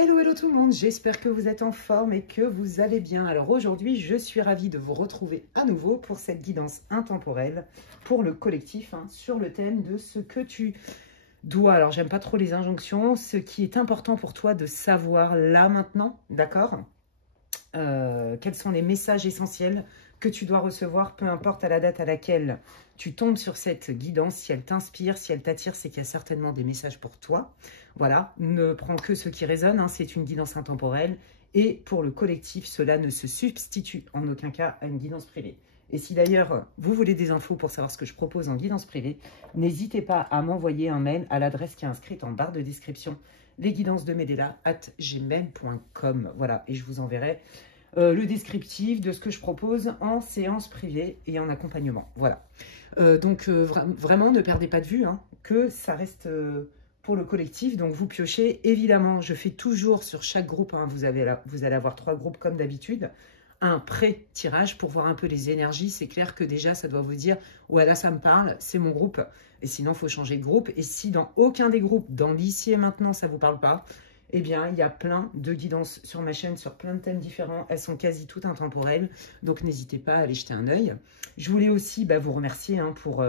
Hello, hello tout le monde, j'espère que vous êtes en forme et que vous allez bien. Alors aujourd'hui, je suis ravie de vous retrouver à nouveau pour cette guidance intemporelle pour le collectif sur le thème de ce que tu dois. Alors j'aime pas trop les injonctions, ce qui est important pour toi de savoir là maintenant, d'accord? Quels sont les messages essentiels que tu dois recevoir, peu importe à la date à laquelle tu tombes sur cette guidance. Si elle t'inspire, si elle t'attire, c'est qu'il y a certainement des messages pour toi. Voilà, ne prends que ce qui résonne, c'est une guidance intemporelle. Et pour le collectif, cela ne se substitue en aucun cas à une guidance privée. Et si d'ailleurs vous voulez des infos pour savoir ce que je propose en guidance privée, n'hésitez pas à m'envoyer un mail à l'adresse qui est inscrite en barre de description, lesguidancesdemedela@gmail.com. Voilà, et je vous enverrai le descriptif de ce que je propose en séance privée et en accompagnement. Voilà. Vraiment, ne perdez pas de vue que ça reste pour le collectif. Donc, vous piochez. Évidemment, je fais toujours sur chaque groupe, vous allez avoir 3 groupes comme d'habitude, un pré-tirage pour voir un peu les énergies. C'est clair que déjà, ça doit vous dire, ouais, là, ça me parle, c'est mon groupe. Et sinon, il faut changer de groupe. Et si dans aucun des groupes, dans l'ici et maintenant, ça ne vous parle pas, eh bien, il y a plein de guidances sur ma chaîne, sur plein de thèmes différents. Elles sont quasi toutes intemporelles, donc n'hésitez pas à aller jeter un œil. Je voulais aussi vous remercier pour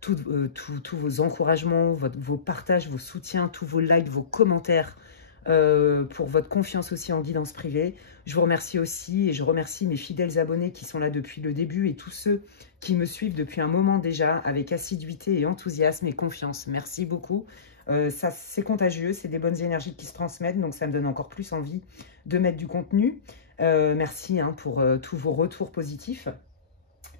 tous vos encouragements, vos partages, vos soutiens, tous vos likes, vos commentaires, pour votre confiance aussi en guidance privée. Je vous remercie aussi et je remercie mes fidèles abonnés qui sont là depuis le début et tous ceux qui me suivent depuis un moment déjà avec assiduité et enthousiasme et confiance. Merci beaucoup. Ça, c'est contagieux, c'est des bonnes énergies qui se transmettent, donc ça me donne encore plus envie de mettre du contenu. Merci pour tous vos retours positifs.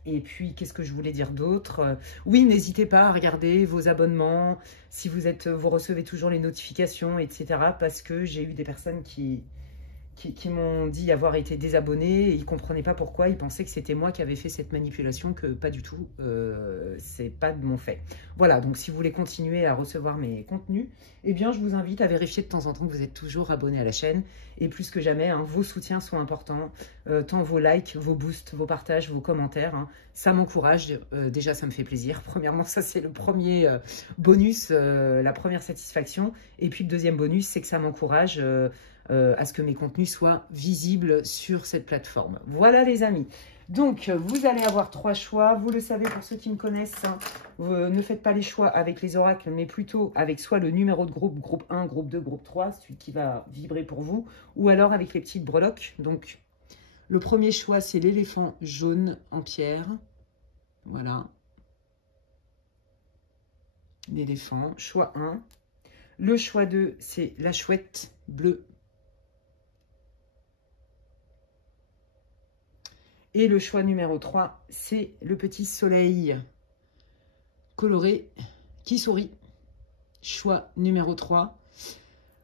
Et puis, qu'est-ce que je voulais dire d'autre? Oui, n'hésitez pas à regarder vos abonnements, si vous recevez toujours les notifications, etc. Parce que j'ai eu des personnes qui m'ont dit avoir été désabonnés et ils ne comprenaient pas pourquoi, ils pensaient que c'était moi qui avais fait cette manipulation, que pas du tout, c'est pas de mon fait. Voilà, donc si vous voulez continuer à recevoir mes contenus, eh bien je vous invite à vérifier de temps en temps que vous êtes toujours abonné à la chaîne. Et plus que jamais, vos soutiens sont importants, tant vos likes, vos boosts, vos partages, vos commentaires, ça m'encourage, déjà ça me fait plaisir. Premièrement, ça c'est le premier bonus, la première satisfaction. Et puis le deuxième bonus, c'est que ça m'encourage à ce que mes contenus soient visibles sur cette plateforme. Voilà les amis. Donc, vous allez avoir 3 choix. Vous le savez pour ceux qui me connaissent, ne faites pas les choix avec les oracles, mais plutôt avec soit le numéro de groupe, groupe 1, groupe 2, groupe 3, celui qui va vibrer pour vous, ou alors avec les petites breloques. Donc, le premier choix, c'est l'éléphant jaune en pierre. Voilà. L'éléphant, choix 1. Le choix 2, c'est la chouette bleue. Et le choix numéro 3, c'est le petit soleil coloré qui sourit. Choix numéro 3.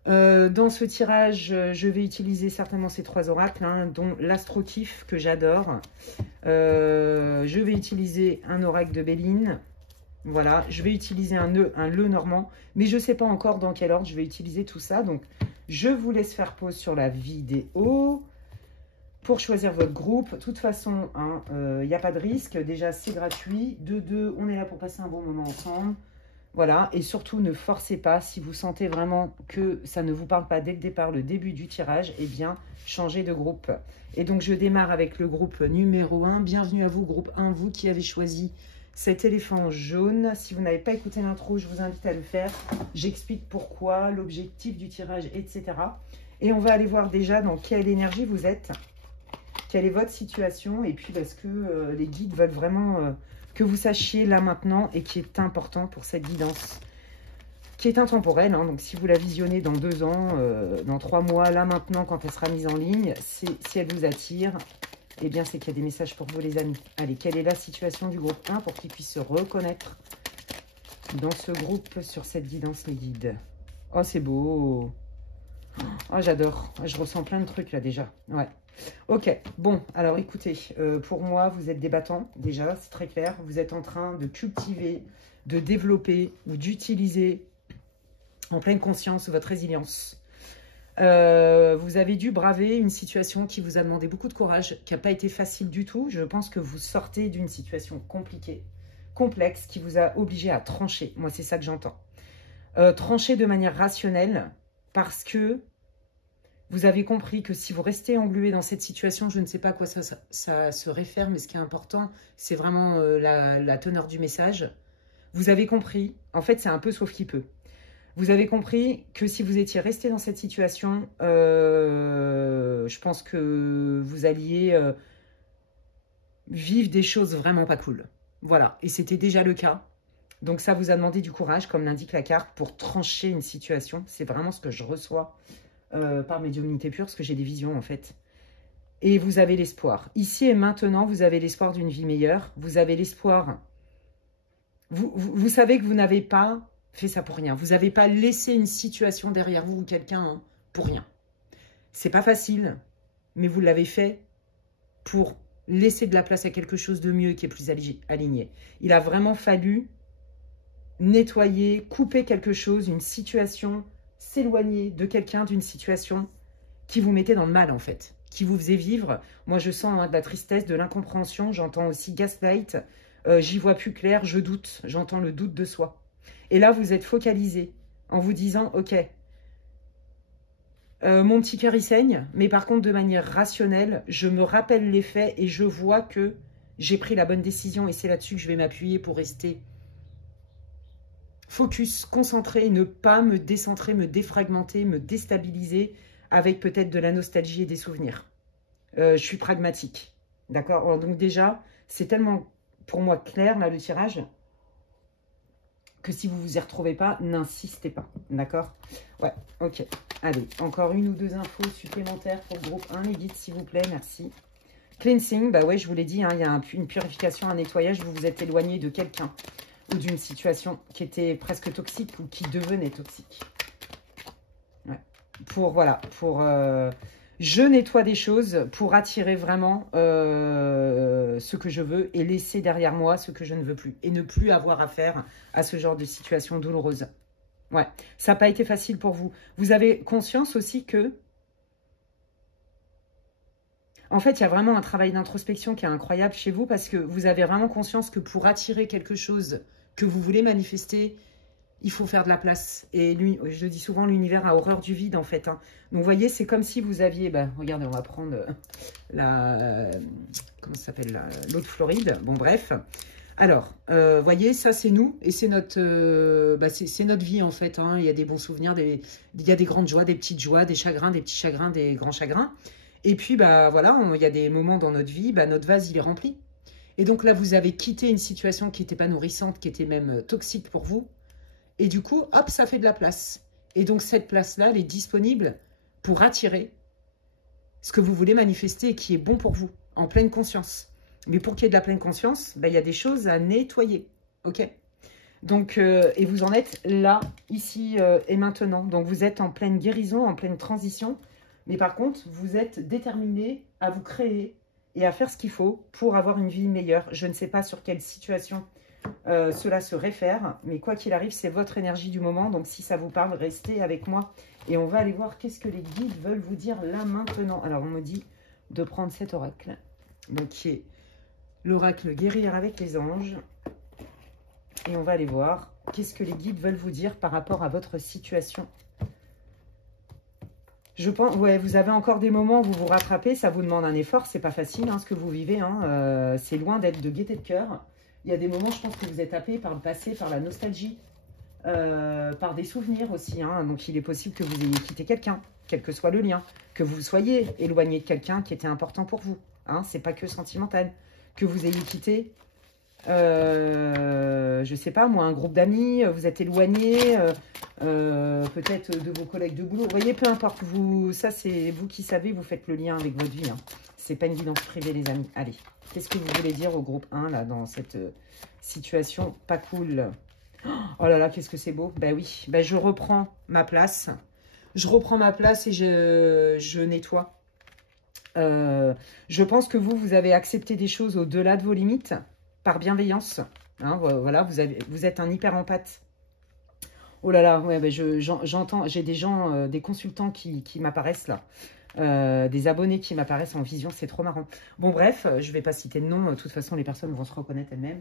Dans ce tirage, je vais utiliser certainement ces 3 oracles, dont l'astrokiff que j'adore. Je vais utiliser un oracle de Béline. Voilà, je vais utiliser un le normand, mais je ne sais pas encore dans quel ordre je vais utiliser tout ça. Donc, je vous laisse faire pause sur la vidéo pour choisir votre groupe. De toute façon, il n'y a pas de risque. Déjà, c'est gratuit. De deux, on est là pour passer un bon moment ensemble. Voilà. Et surtout, ne forcez pas. Si vous sentez vraiment que ça ne vous parle pas dès le départ, le début du tirage, eh bien, changez de groupe. Et donc, je démarre avec le groupe numéro 1. Bienvenue à vous, groupe 1, vous qui avez choisi cet éléphant jaune. Si vous n'avez pas écouté l'intro, je vous invite à le faire. J'explique pourquoi, l'objectif du tirage, etc. Et on va aller voir déjà dans quelle énergie vous êtes. Quelle est votre situation, et puis parce que les guides veulent vraiment que vous sachiez là maintenant et qui est important pour cette guidance qui est intemporelle. Donc si vous la visionnez dans 2 ans, dans 3 mois, là maintenant quand elle sera mise en ligne, si elle vous attire, eh bien c'est qu'il y a des messages pour vous les amis. Allez, quelle est la situation du groupe 1 pour qu'ils puissent se reconnaître dans ce groupe sur cette guidance les guides? Oh c'est beau. Oh j'adore, je ressens plein de trucs là déjà, ouais. Ok, bon, alors écoutez, pour moi, vous êtes des battants, déjà, c'est très clair. Vous êtes en train de cultiver, de développer ou d'utiliser en pleine conscience votre résilience. Vous avez dû braver une situation qui vous a demandé beaucoup de courage, qui n'a pas été facile du tout. Je pense que vous sortez d'une situation compliquée, complexe, qui vous a obligé à trancher. Moi, c'est ça que j'entends. Trancher de manière rationnelle, parce que Vous avez compris que si vous restez englué dans cette situation, je ne sais pas à quoi ça se réfère, mais ce qui est important, c'est vraiment la teneur du message. Vous avez compris, en fait, c'est un peu sauf qui peut. Vous avez compris que si vous étiez resté dans cette situation, je pense que vous alliez vivre des choses vraiment pas cool. Voilà, et c'était déjà le cas. Donc ça vous a demandé du courage, comme l'indique la carte, pour trancher une situation. C'est vraiment ce que je reçois par médiumnité pure, parce que j'ai des visions en fait. Et vous avez l'espoir. Ici et maintenant, vous avez l'espoir d'une vie meilleure. Vous avez l'espoir. Vous savez que vous n'avez pas fait ça pour rien. Vous n'avez pas laissé une situation derrière vous ou quelqu'un pour rien. C'est pas facile, mais vous l'avez fait pour laisser de la place à quelque chose de mieux et qui est plus aligné. Il a vraiment fallu nettoyer, couper quelque chose, une situation, s'éloigner de quelqu'un, d'une situation qui vous mettait dans le mal en fait, qui vous faisait vivre. Moi je sens de la tristesse, de l'incompréhension, j'entends aussi gaslight, j'y vois plus clair, je doute, j'entends le doute de soi. Et là vous êtes focalisé en vous disant ok, mon petit cœur il saigne, mais par contre de manière rationnelle, je me rappelle les faits et je vois que j'ai pris la bonne décision et c'est là-dessus que je vais m'appuyer pour rester focus, concentré, ne pas me décentrer, me défragmenter, me déstabiliser avec peut-être de la nostalgie et des souvenirs. Je suis pragmatique, d'accord? Donc déjà, c'est tellement pour moi clair là le tirage que si vous vous y retrouvez pas, n'insistez pas, d'accord? Ouais, ok. Allez, encore une ou deux infos supplémentaires pour le groupe 1, les guides, s'il vous plaît, merci. Cleansing, bah ouais, je vous l'ai dit, hein, il y a une purification, un nettoyage, vous vous êtes éloigné de quelqu'un ou d'une situation qui était presque toxique ou qui devenait toxique. Ouais. Je nettoie des choses pour attirer vraiment ce que je veux et laisser derrière moi ce que je ne veux plus. Et ne plus avoir affaire à ce genre de situation douloureuse. Ouais, ça n'a pas été facile pour vous. Vous avez conscience aussi que, en fait, il y a vraiment un travail d'introspection qui est incroyable chez vous parce que vous avez vraiment conscience que pour attirer quelque chose que vous voulez manifester, il faut faire de la place. Et lui, je le dis souvent, l'univers a horreur du vide, en fait. Hein. Donc, vous voyez, c'est comme si vous aviez... Bah, regardez, on va prendre comment ça s'appelle, l'eau de Floride. Bon, bref. Alors, vous voyez, ça, c'est nous. Et c'est notre, c'est notre vie, en fait. Hein. Il y a des bons souvenirs, il y a des grandes joies, des petites joies, des chagrins, des petits chagrins, des grands chagrins. Et puis, bah, voilà, il y a des moments dans notre vie, bah, notre vase, il est rempli. Et donc là, vous avez quitté une situation qui n'était pas nourrissante, qui était même toxique pour vous. Et du coup, hop, ça fait de la place. Et donc, cette place-là, elle est disponible pour attirer ce que vous voulez manifester et qui est bon pour vous, en pleine conscience. Mais pour qu'il y ait de la pleine conscience, ben, il y a des choses à nettoyer. OK? Donc, et vous en êtes là, ici et maintenant. Donc, vous êtes en pleine guérison, en pleine transition. Mais par contre, vous êtes déterminé à vous créer et à faire ce qu'il faut pour avoir une vie meilleure. Je ne sais pas sur quelle situation cela se réfère, mais quoi qu'il arrive, c'est votre énergie du moment. Donc, si ça vous parle, restez avec moi. Et on va aller voir qu'est-ce que les guides veulent vous dire là maintenant. Alors, on me dit de prendre cet oracle, donc qui est l'oracle guérir avec les anges. Et on va aller voir qu'est-ce que les guides veulent vous dire par rapport à votre situation. Je pense, ouais, vous avez encore des moments où vous vous rattrapez, ça vous demande un effort, c'est pas facile hein, ce que vous vivez, hein, c'est loin d'être de gaieté de cœur. Il y a des moments, je pense que vous êtes happé par le passé, par la nostalgie, par des souvenirs aussi. Hein, donc il est possible que vous ayez quitté quelqu'un, quel que soit le lien, que vous soyez éloigné de quelqu'un qui était important pour vous. Hein, c'est pas que sentimental. Que vous ayez quitté, je sais pas moi, un groupe d'amis, vous êtes éloigné, peut-être de vos collègues de boulot. Vous voyez, peu importe, ça c'est vous qui savez, vous faites le lien avec votre vie. Hein. C'est pas une guidance privée, les amis. Allez, qu'est-ce que vous voulez dire au groupe 1, là, dans cette situation pas cool? Oh là là, qu'est-ce que c'est beau. Ben oui, ben je reprends ma place. Je reprends ma place et je nettoie. Je pense que vous avez accepté des choses au-delà de vos limites, par bienveillance. Hein, voilà, vous êtes un hyper empathe. Oh là là, ouais, ben j'entends, j'ai des gens, des consultants qui m'apparaissent là. Des abonnés qui m'apparaissent en vision, c'est trop marrant. Bon bref, je ne vais pas citer de nom, de toute façon les personnes vont se reconnaître elles-mêmes.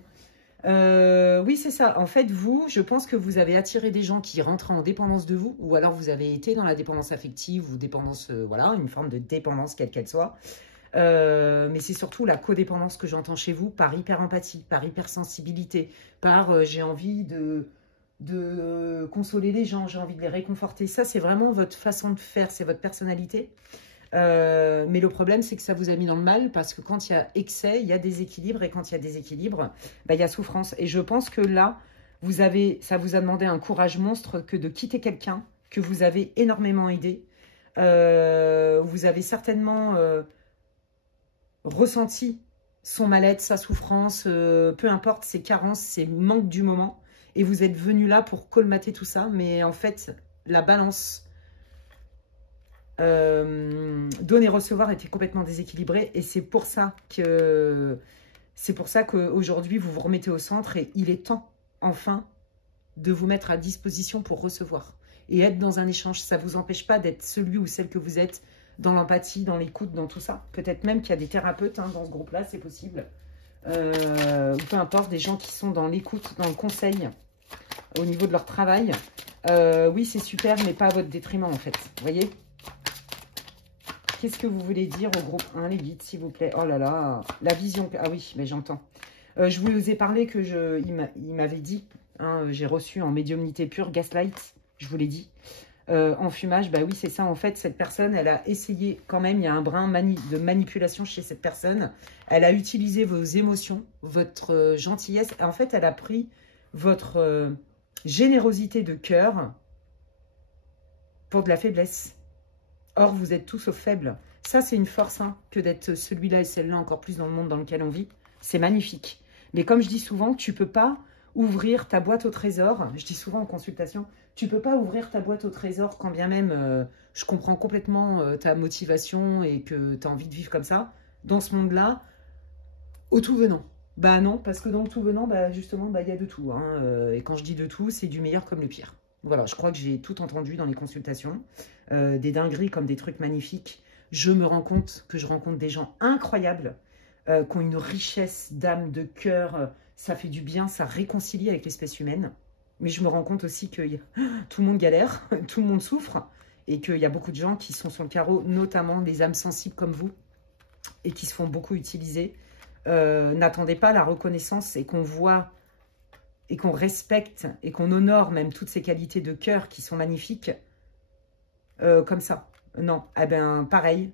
Oui, c'est ça. En fait, vous, je pense que vous avez attiré des gens qui rentraient en dépendance de vous, ou alors vous avez été dans la dépendance affective ou dépendance, voilà, une forme de dépendance, quelle qu'elle soit. Mais c'est surtout la codépendance que j'entends chez vous par hyper-empathie, par hypersensibilité, par j'ai envie de consoler les gens, j'ai envie de les réconforter. Ça, c'est vraiment votre façon de faire, c'est votre personnalité. Mais le problème, c'est que ça vous a mis dans le mal parce que quand il y a excès, il y a déséquilibre. Et quand il y a déséquilibre, bah, il y a souffrance. Et je pense que là, ça vous a demandé un courage monstre que de quitter quelqu'un que vous avez énormément aidé. Vous avez certainement ressenti son mal-être, sa souffrance, peu importe, ses carences, ses manques du moment. Et vous êtes venu là pour colmater tout ça. Mais en fait, la balance donner-recevoir était complètement déséquilibrée. Et c'est pour ça qu'aujourd'hui, vous vous remettez au centre. Et il est temps, enfin, de vous mettre à disposition pour recevoir. Et être dans un échange. Ça ne vous empêche pas d'être celui ou celle que vous êtes dans l'empathie, dans l'écoute, dans tout ça. Peut-être même qu'il y a des thérapeutes hein, dans ce groupe-là, c'est possible. Ou peu importe, des gens qui sont dans l'écoute, dans le conseil, au niveau de leur travail. Oui, c'est super, mais pas à votre détriment, en fait. Vous voyez ? Qu'est-ce que vous voulez dire au groupe 1, les guides, s'il vous plaît? Oh là là, la vision. Ah oui, mais j'entends. Je vous ai parlé que il m'avait dit, hein, j'ai reçu en médiumnité pure, gaslight, je vous l'ai dit. En fumage, bah oui, c'est ça. En fait, cette personne, elle a essayé quand même, il y a un brin de manipulation chez cette personne. Elle a utilisé vos émotions, votre gentillesse. En fait, elle a pris votre générosité de cœur pour de la faiblesse. Or, vous êtes tous sauf faibles. Ça, c'est une force hein, que d'être celui-là et celle-là, encore plus dans le monde dans lequel on vit. C'est magnifique. Mais comme je dis souvent, tu ne peux pas ouvrir ta boîte au trésor. Je dis souvent en consultation, tu ne peux pas ouvrir ta boîte au trésor quand bien même je comprends complètement ta motivation et que tu as envie de vivre comme ça. Dans ce monde-là, au tout venant. Bah non, parce que dans le tout venant, bah justement, bah, y a de tout. Hein. Et quand je dis de tout, c'est du meilleur comme le pire. Voilà, je crois que j'ai tout entendu dans les consultations. Des dingueries comme des trucs magnifiques. Je me rends compte que je rencontre des gens incroyables qui ont une richesse d'âme, de cœur. Ça fait du bien, ça réconcilie avec l'espèce humaine. Mais je me rends compte aussi que tout le monde galère, tout le monde souffre. Et qu'il y a beaucoup de gens qui sont sur le carreau, notamment des âmes sensibles comme vous. Et qui se font beaucoup utiliser. N'attendez pas la reconnaissance et qu'on voit et qu'on respecte et qu'on honore même toutes ces qualités de cœur qui sont magnifiques comme ça. Non, eh ben pareil,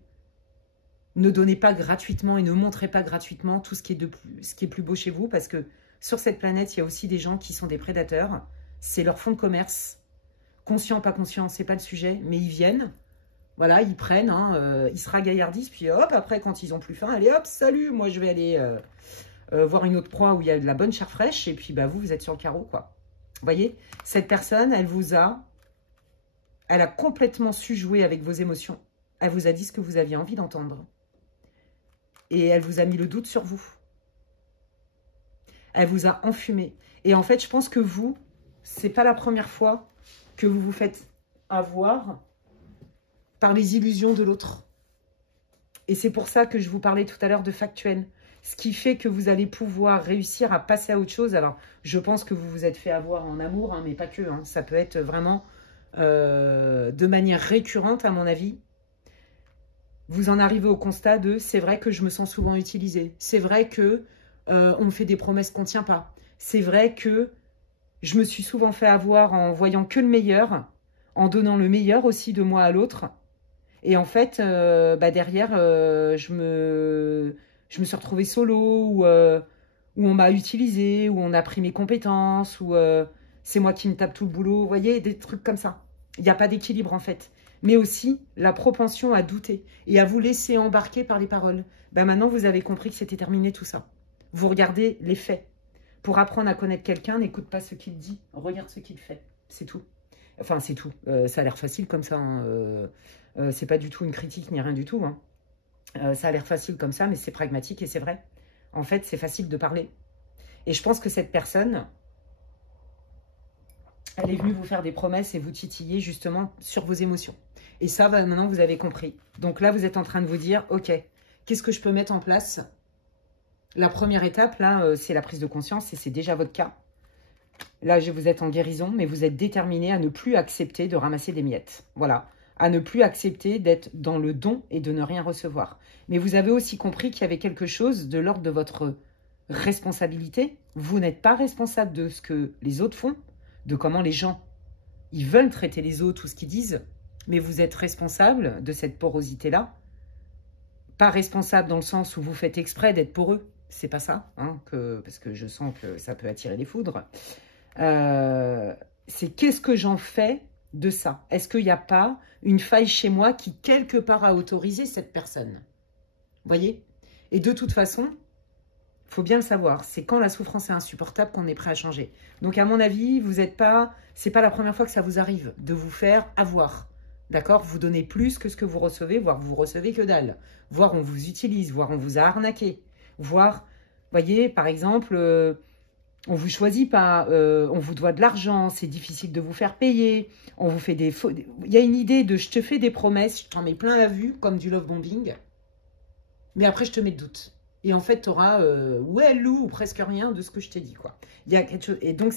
ne donnez pas gratuitement et ne montrez pas gratuitement tout ce qui est plus beau chez vous parce que sur cette planète, il y a aussi des gens qui sont des prédateurs. C'est leur fonds de commerce. Conscient, pas conscient, c'est pas le sujet, mais ils viennent. Voilà, ils prennent, hein, ils se ragaillardisent, puis hop, après, quand ils ont plus faim, allez hop, salut, moi je vais aller voir une autre proie où il y a de la bonne chair fraîche, et puis bah, vous êtes sur le carreau, quoi. Vous voyez, cette personne, elle a complètement su jouer avec vos émotions. Elle vous a dit ce que vous aviez envie d'entendre. Et elle vous a mis le doute sur vous. Elle vous a enfumé. Et en fait, je pense que vous, c'est pas la première fois que vous vous faites avoir par les illusions de l'autre. Et c'est pour ça que je vous parlais tout à l'heure de factuel. Ce qui fait que vous allez pouvoir réussir à passer à autre chose. Alors, je pense que vous vous êtes fait avoir en amour, hein, mais pas que. Hein. Ça peut être vraiment de manière récurrente, à mon avis. Vous en arrivez au constat de « c'est vrai que je me sens souvent utilisée. C'est vrai que on me fait des promesses qu'on ne tient pas. C'est vrai que je me suis souvent fait avoir en voyant que le meilleur, en donnant le meilleur aussi de moi à l'autre. Et en fait, bah derrière, je me suis retrouvée solo, où on m'a utilisé, où on a pris mes compétences, où c'est moi qui me tape tout le boulot. Vous voyez, des trucs comme ça. Il n'y a pas d'équilibre en fait. Mais aussi la propension à douter et à vous laisser embarquer par les paroles. Ben maintenant, vous avez compris que c'était terminé tout ça. Vous regardez les faits. Pour apprendre à connaître quelqu'un, n'écoute pas ce qu'il dit, regarde ce qu'il fait. C'est tout. Enfin, c'est tout. Ça a l'air facile comme ça. Hein. C'est pas du tout une critique ni rien du tout. Hein. Ça a l'air facile comme ça, mais c'est pragmatique et c'est vrai. En fait, c'est facile de parler. Et je pense que cette personne, elle est venue vous faire des promesses et vous titiller justement sur vos émotions. Et ça, maintenant, vous avez compris. Donc là, vous êtes en train de vous dire, ok, qu'est-ce que je peux mettre en place La première étape, là, c'est la prise de conscience et c'est déjà votre cas. Là, vous êtes en guérison, mais vous êtes déterminé à ne plus accepter de ramasser des miettes. Voilà, à ne plus accepter d'être dans le don et de ne rien recevoir. Mais vous avez aussi compris qu'il y avait quelque chose de l'ordre de votre responsabilité. Vous n'êtes pas responsable de ce que les autres font, de comment les gens, ils veulent traiter les autres ou ce qu'ils disent, mais vous êtes responsable de cette porosité-là. Pas responsable dans le sens où vous faites exprès d'être poreux. C'est pas ça, hein, parce que je sens que ça peut attirer les foudres. C'est qu'est-ce que j'en fais de ça? Est-ce qu'il n'y a pas une faille chez moi qui, quelque part, a autorisé cette personne? Vous voyez? Et de toute façon, il faut bien le savoir, c'est quand la souffrance est insupportable qu'on est prêt à changer. Donc, à mon avis, vous n'êtes pas... C'est pas la première fois que ça vous arrive de vous faire avoir. D'accord? Vous donnez plus que ce que vous recevez, voire vous recevez que dalle. Voire on vous utilise, voire on vous a arnaqué. Voire, voyez, par exemple, on vous choisit pas, on vous doit de l'argent, c'est difficile de vous faire payer, on vous fait des faux... Il y a une idée de je te fais des promesses, je t'en mets plein la vue, comme du love bombing, mais après je te mets de doute. Et en fait, tu auras ouais, loup, ou presque rien de ce que je t'ai dit, quoi. Il y a quelque chose... Et donc,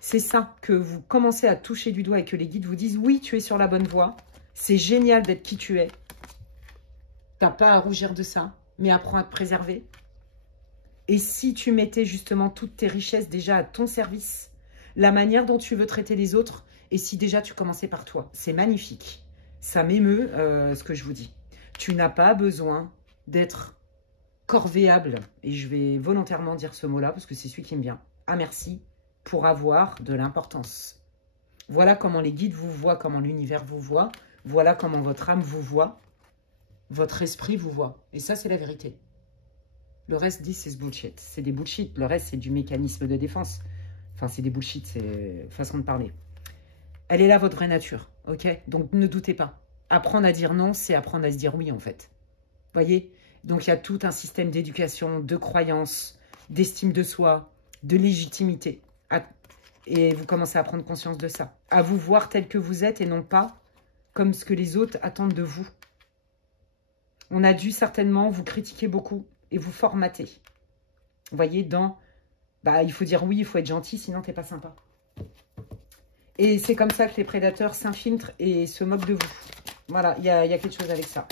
c'est ça que vous commencez à toucher du doigt et que les guides vous disent, oui, tu es sur la bonne voie, c'est génial d'être qui tu es. T'as pas à rougir de ça, mais apprends à te préserver. Et si tu mettais justement toutes tes richesses déjà à ton service, la manière dont tu veux traiter les autres, et si déjà tu commençais par toi, c'est magnifique. Ça m'émeut ce que je vous dis. Tu n'as pas besoin d'être corvéable, et je vais volontairement dire ce mot-là parce que c'est celui qui me vient. Ah merci, pour avoir de l'importance. Voilà comment les guides vous voient, comment l'univers vous voit. Voilà comment votre âme vous voit. Votre esprit vous voit. Et ça, c'est la vérité. Le reste, dit, c'est ce bullshit. C'est des bullshit. Le reste, c'est du mécanisme de défense. Enfin, c'est des bullshit, c'est façon de parler. Elle est là, votre vraie nature, ok? Donc, ne doutez pas. Apprendre à dire non, c'est apprendre à se dire oui, en fait. Voyez? Donc, il y a tout un système d'éducation, de croyance, d'estime de soi, de légitimité. Et vous commencez à prendre conscience de ça. À vous voir tel que vous êtes et non pas comme ce que les autres attendent de vous. On a dû certainement vous critiquer beaucoup et vous formater. Vous voyez, bah, il faut dire oui, il faut être gentil, sinon t'es pas sympa. Et c'est comme ça que les prédateurs s'infiltrent et se moquent de vous. Voilà, il y a quelque chose avec ça.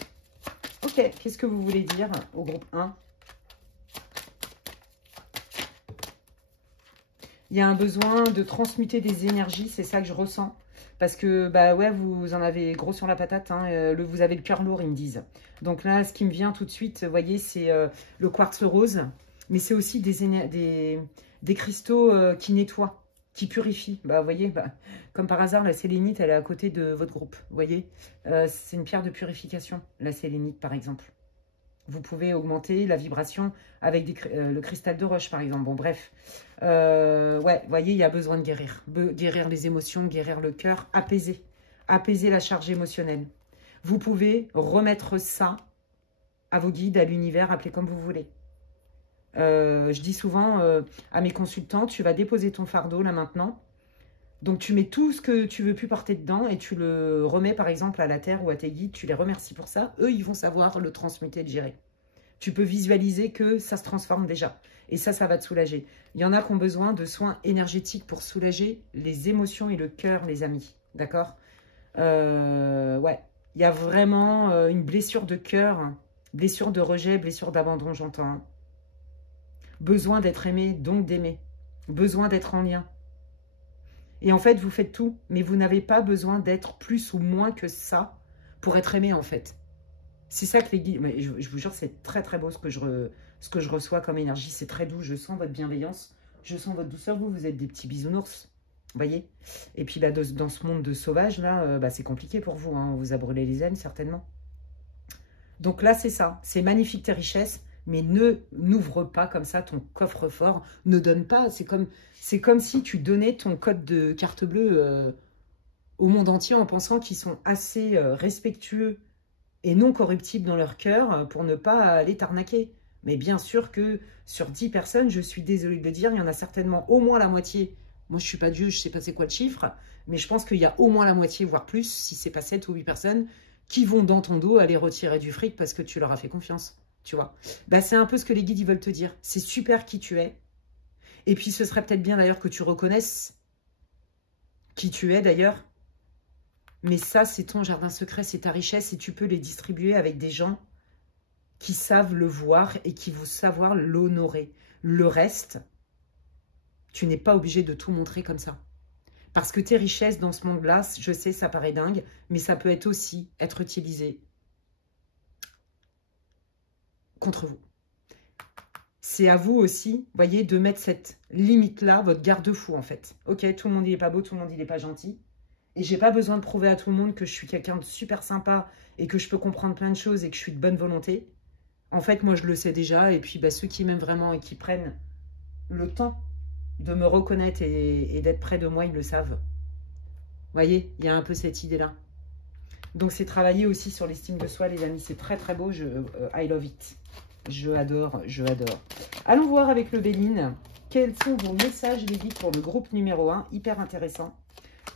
Ok, qu'est-ce que vous voulez dire au groupe 1? Il y a un besoin de transmuter des énergies, c'est ça que je ressens. Parce que, bah ouais, vous en avez gros sur la patate, hein, vous avez le cœur lourd, ils me disent. Donc là, ce qui me vient tout de suite, vous voyez, c'est le quartz rose. Mais c'est aussi des cristaux qui nettoient, qui purifient. Bah, vous voyez, bah, comme par hasard, la sélénite, elle est à côté de votre groupe. Vous voyez, c'est une pierre de purification, la sélénite, par exemple. Vous pouvez augmenter la vibration avec le cristal de roche, par exemple. Bon, bref. Ouais, vous voyez, il y a besoin de guérir. Guérir les émotions, guérir le cœur, apaiser. Apaiser la charge émotionnelle. Vous pouvez remettre ça à vos guides, à l'univers, appelez comme vous voulez. Je dis souvent à mes consultants, tu vas déposer ton fardeau, là, maintenant. Donc, tu mets tout ce que tu veux plus porter dedans et tu le remets, par exemple, à la terre ou à tes guides. Tu les remercies pour ça. Eux, ils vont savoir le transmuter, le gérer. Tu peux visualiser que ça se transforme déjà. Et ça va te soulager. Il y en a qui ont besoin de soins énergétiques pour soulager les émotions et le cœur, les amis. D'accord? Ouais. Il y a vraiment une blessure de cœur, blessure de rejet, blessure d'abandon, j'entends. Besoin d'être aimé, donc d'aimer. Besoin d'être en lien. Et en fait, vous faites tout, mais vous n'avez pas besoin d'être plus ou moins que ça pour être aimé, en fait. C'est ça que les guides... Mais je vous jure, c'est très très beau ce que je reçois comme énergie. C'est très doux, je sens votre bienveillance, je sens votre douceur. Vous êtes des petits bisounours, vous voyez. Et puis, bah, dans ce monde de sauvages, là, bah, c'est compliqué pour vous. Hein. On vous a brûlé les ailes, certainement. Donc là, c'est ça. C'est magnifique tes richesses, mais n'ouvre pas comme ça ton coffre-fort. Ne donne pas. C'est comme si tu donnais ton code de carte bleue au monde entier en pensant qu'ils sont assez respectueux et non corruptibles dans leur cœur pour ne pas aller t'arnaquer. Mais bien sûr que sur 10 personnes, je suis désolée de le dire, il y en a certainement au moins la moitié. Moi, je ne suis pas Dieu, je ne sais pas c'est quoi le chiffre, mais je pense qu'il y a au moins la moitié, voire plus, si ce n'est pas 7 ou 8 personnes, qui vont dans ton dos aller retirer du fric parce que tu leur as fait confiance. tu vois. Bah, c'est un peu ce que les guides, ils veulent te dire. C'est super qui tu es. Et puis, ce serait peut-être bien d'ailleurs que tu reconnaisses qui tu es d'ailleurs. Mais ça, c'est ton jardin secret, c'est ta richesse et tu peux les distribuer avec des gens qui savent le voir et qui vont savoir l'honorer. Le reste, tu n'es pas obligé de tout montrer comme ça. Parce que tes richesses dans ce monde-là, je sais, ça paraît dingue, mais ça peut être aussi être utilisé contre vous. C'est à vous aussi, voyez, de mettre cette limite-là, votre garde-fou en fait. Ok, tout le monde il n'est pas beau, tout le monde il n'est pas gentil. Et j'ai pas besoin de prouver à tout le monde que je suis quelqu'un de super sympa et que je peux comprendre plein de choses et que je suis de bonne volonté. En fait, moi je le sais déjà. Et puis bah, ceux qui m'aiment vraiment et qui prennent le temps de me reconnaître et d'être près de moi, ils le savent. Vous voyez, il y a un peu cette idée-là. Donc c'est travailler aussi sur l'estime de soi, les amis. C'est très très beau, I love it. Je adore, je adore. Allons voir avec le Béline. Quels sont vos messages, les guides, pour le groupe numéro 1? Hyper intéressant.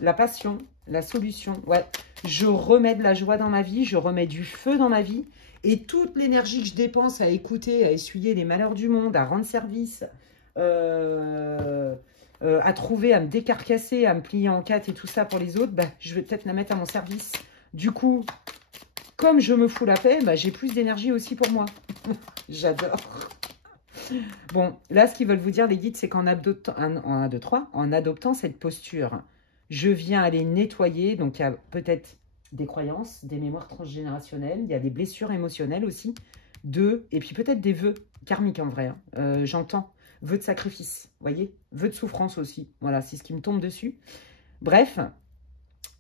La passion, la solution. Ouais, je remets de la joie dans ma vie, je remets du feu dans ma vie. Et toute l'énergie que je dépense à écouter, à essuyer les malheurs du monde, à rendre service, à trouver, à me décarcasser, à me plier en quatre et tout ça pour les autres, bah, je vais peut-être la mettre à mon service. Du coup, comme je me fous la paix, bah, j'ai plus d'énergie aussi pour moi. J'adore. Bon, là, ce qu'ils veulent vous dire, les guides, c'est qu'en adoptant cette posture, je viens aller nettoyer. Donc, il y a peut-être des croyances, des mémoires transgénérationnelles, il y a des blessures émotionnelles aussi, et puis peut-être des vœux karmiques en vrai. Hein. J'entends vœux de sacrifice, vous voyez, vœux de souffrance aussi. Voilà, c'est ce qui me tombe dessus. Bref,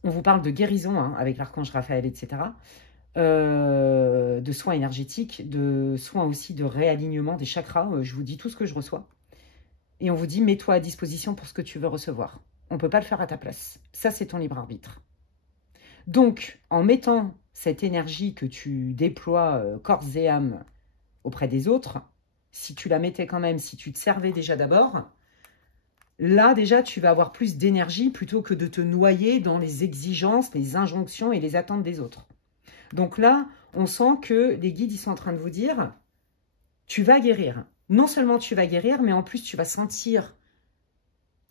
on vous parle de guérison hein, avec l'archange Raphaël, etc. De soins énergétiques, de soins aussi de réalignement des chakras. Je vous dis tout ce que je reçois. Et on vous dit, mets-toi à disposition pour ce que tu veux recevoir. On ne peut pas le faire à ta place. Ça, c'est ton libre arbitre. Donc, en mettant cette énergie que tu déploies corps et âme auprès des autres, si tu la mettais quand même, si tu te servais déjà d'abord, là, déjà, tu vas avoir plus d'énergie plutôt que de te noyer dans les exigences, les injonctions et les attentes des autres. Donc là, on sent que les guides, ils sont en train de vous dire, tu vas guérir. Non seulement tu vas guérir, mais en plus, tu vas sentir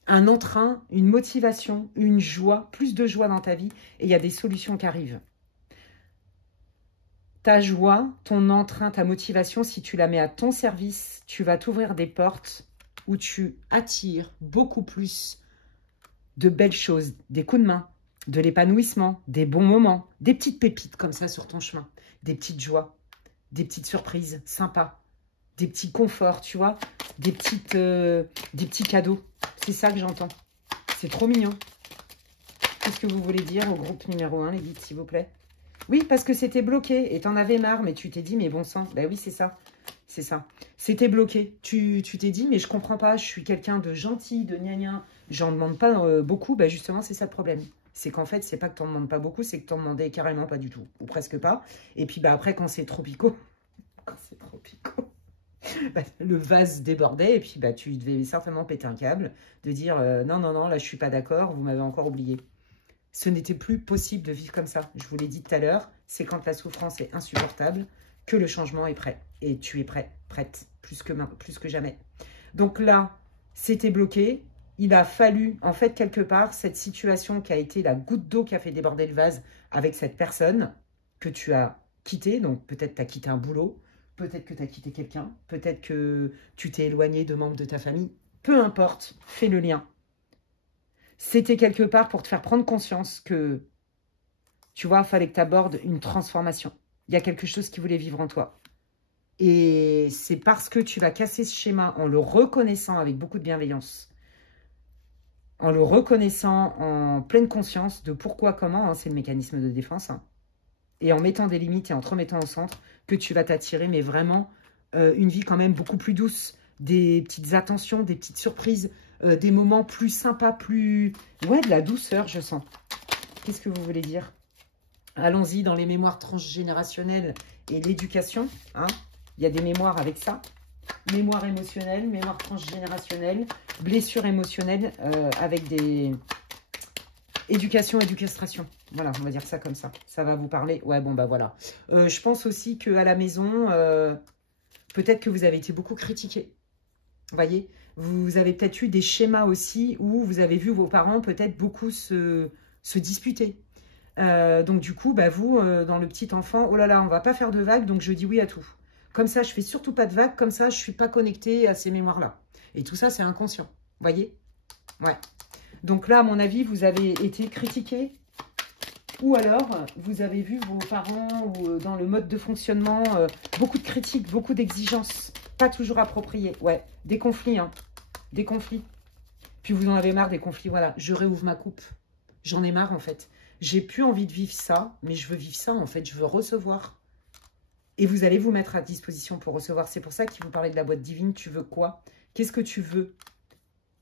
un entrain, une motivation, une joie, plus de joie dans ta vie. Et il y a des solutions qui arrivent. Ta joie, ton entrain, ta motivation, si tu la mets à ton service, tu vas t'ouvrir des portes où tu attires beaucoup plus de belles choses, des coups de main, de l'épanouissement, des bons moments, des petites pépites comme ça sur ton chemin, des petites joies, des petites surprises sympas, des petits conforts, tu vois, des petits cadeaux. C'est ça que j'entends. C'est trop mignon. Qu'est-ce que vous voulez dire au groupe numéro 1, les guides, s'il vous plaît? Oui, parce que c'était bloqué et t'en avais marre, mais tu t'es dit, mais bon sang, ben oui, c'est ça. C'est ça. C'était bloqué. Tu t'es dit, mais je comprends pas, je suis quelqu'un de gentil, de gna-gna. J'en demande pas beaucoup. Ben justement, c'est ça le problème. C'est qu'en fait, c'est pas que t'en demandes pas beaucoup, c'est que t'en demandais carrément pas du tout, ou presque pas. Et puis bah, après, quand c'est trop picot, bah, le vase débordait et puis bah, tu devais certainement péter un câble, de dire non, non, non, là je suis pas d'accord, vous m'avez encore oublié. Ce n'était plus possible de vivre comme ça. Je vous l'ai dit tout à l'heure, c'est quand la souffrance est insupportable que le changement est prêt. Et tu es prêt, prête, plus que jamais. Donc là, c'était bloqué. Il a fallu, en fait, quelque part, cette situation qui a été la goutte d'eau qui a fait déborder le vase avec cette personne que tu as quittée. Donc peut-être tu as quitté un boulot, peut-être que tu as quitté quelqu'un, peut-être que tu t'es éloigné de membres de ta famille. Peu importe, fais le lien. C'était quelque part pour te faire prendre conscience que, tu vois, il fallait que tu abordes une transformation. Il y a quelque chose qui voulait vivre en toi. Et c'est parce que tu vas casser ce schéma en le reconnaissant avec beaucoup de bienveillance, en le reconnaissant en pleine conscience de pourquoi, comment, hein, c'est le mécanisme de défense, hein, et en mettant des limites et en te remettant au centre, que tu vas t'attirer, mais vraiment une vie quand même beaucoup plus douce, des petites attentions, des petites surprises, des moments plus sympas, plus... Ouais, de la douceur, je sens. Qu'est-ce que vous voulez dire? Allons-y dans les mémoires transgénérationnelles et l'éducation. Hein. Il y a des mémoires avec ça. Mémoire émotionnelle, mémoire transgénérationnelle, blessure émotionnelle avec des... Éducation et castration. Voilà, on va dire ça comme ça. Ça va vous parler. Ouais, bon, bah voilà. Je pense aussi qu'à la maison... Peut-être que vous avez été beaucoup critiqué. Vous voyez, vous avez peut-être eu des schémas aussi où vous avez vu vos parents peut-être beaucoup se disputer. Donc du coup, bah, vous, dans le petit enfant, oh là là, on va pas faire de vagues, donc je dis oui à tout. Comme ça, je fais surtout pas de vagues, comme ça, je suis pas connectée à ces mémoires-là. Et tout ça, c'est inconscient. Vous voyez? Ouais. Donc là, à mon avis, vous avez été critiqué. Ou alors, vous avez vu vos parents ou dans le mode de fonctionnement, beaucoup de critiques, beaucoup d'exigences, pas toujours appropriées. Ouais, des conflits, hein. Des conflits. Puis vous en avez marre des conflits, voilà. Je réouvre ma coupe. J'en ai marre, en fait. J'ai plus envie de vivre ça, mais je veux vivre ça, en fait. Je veux recevoir. Et vous allez vous mettre à disposition pour recevoir. C'est pour ça qu'il vous parlait de la boîte divine. Tu veux quoi? Qu'est-ce que tu veux?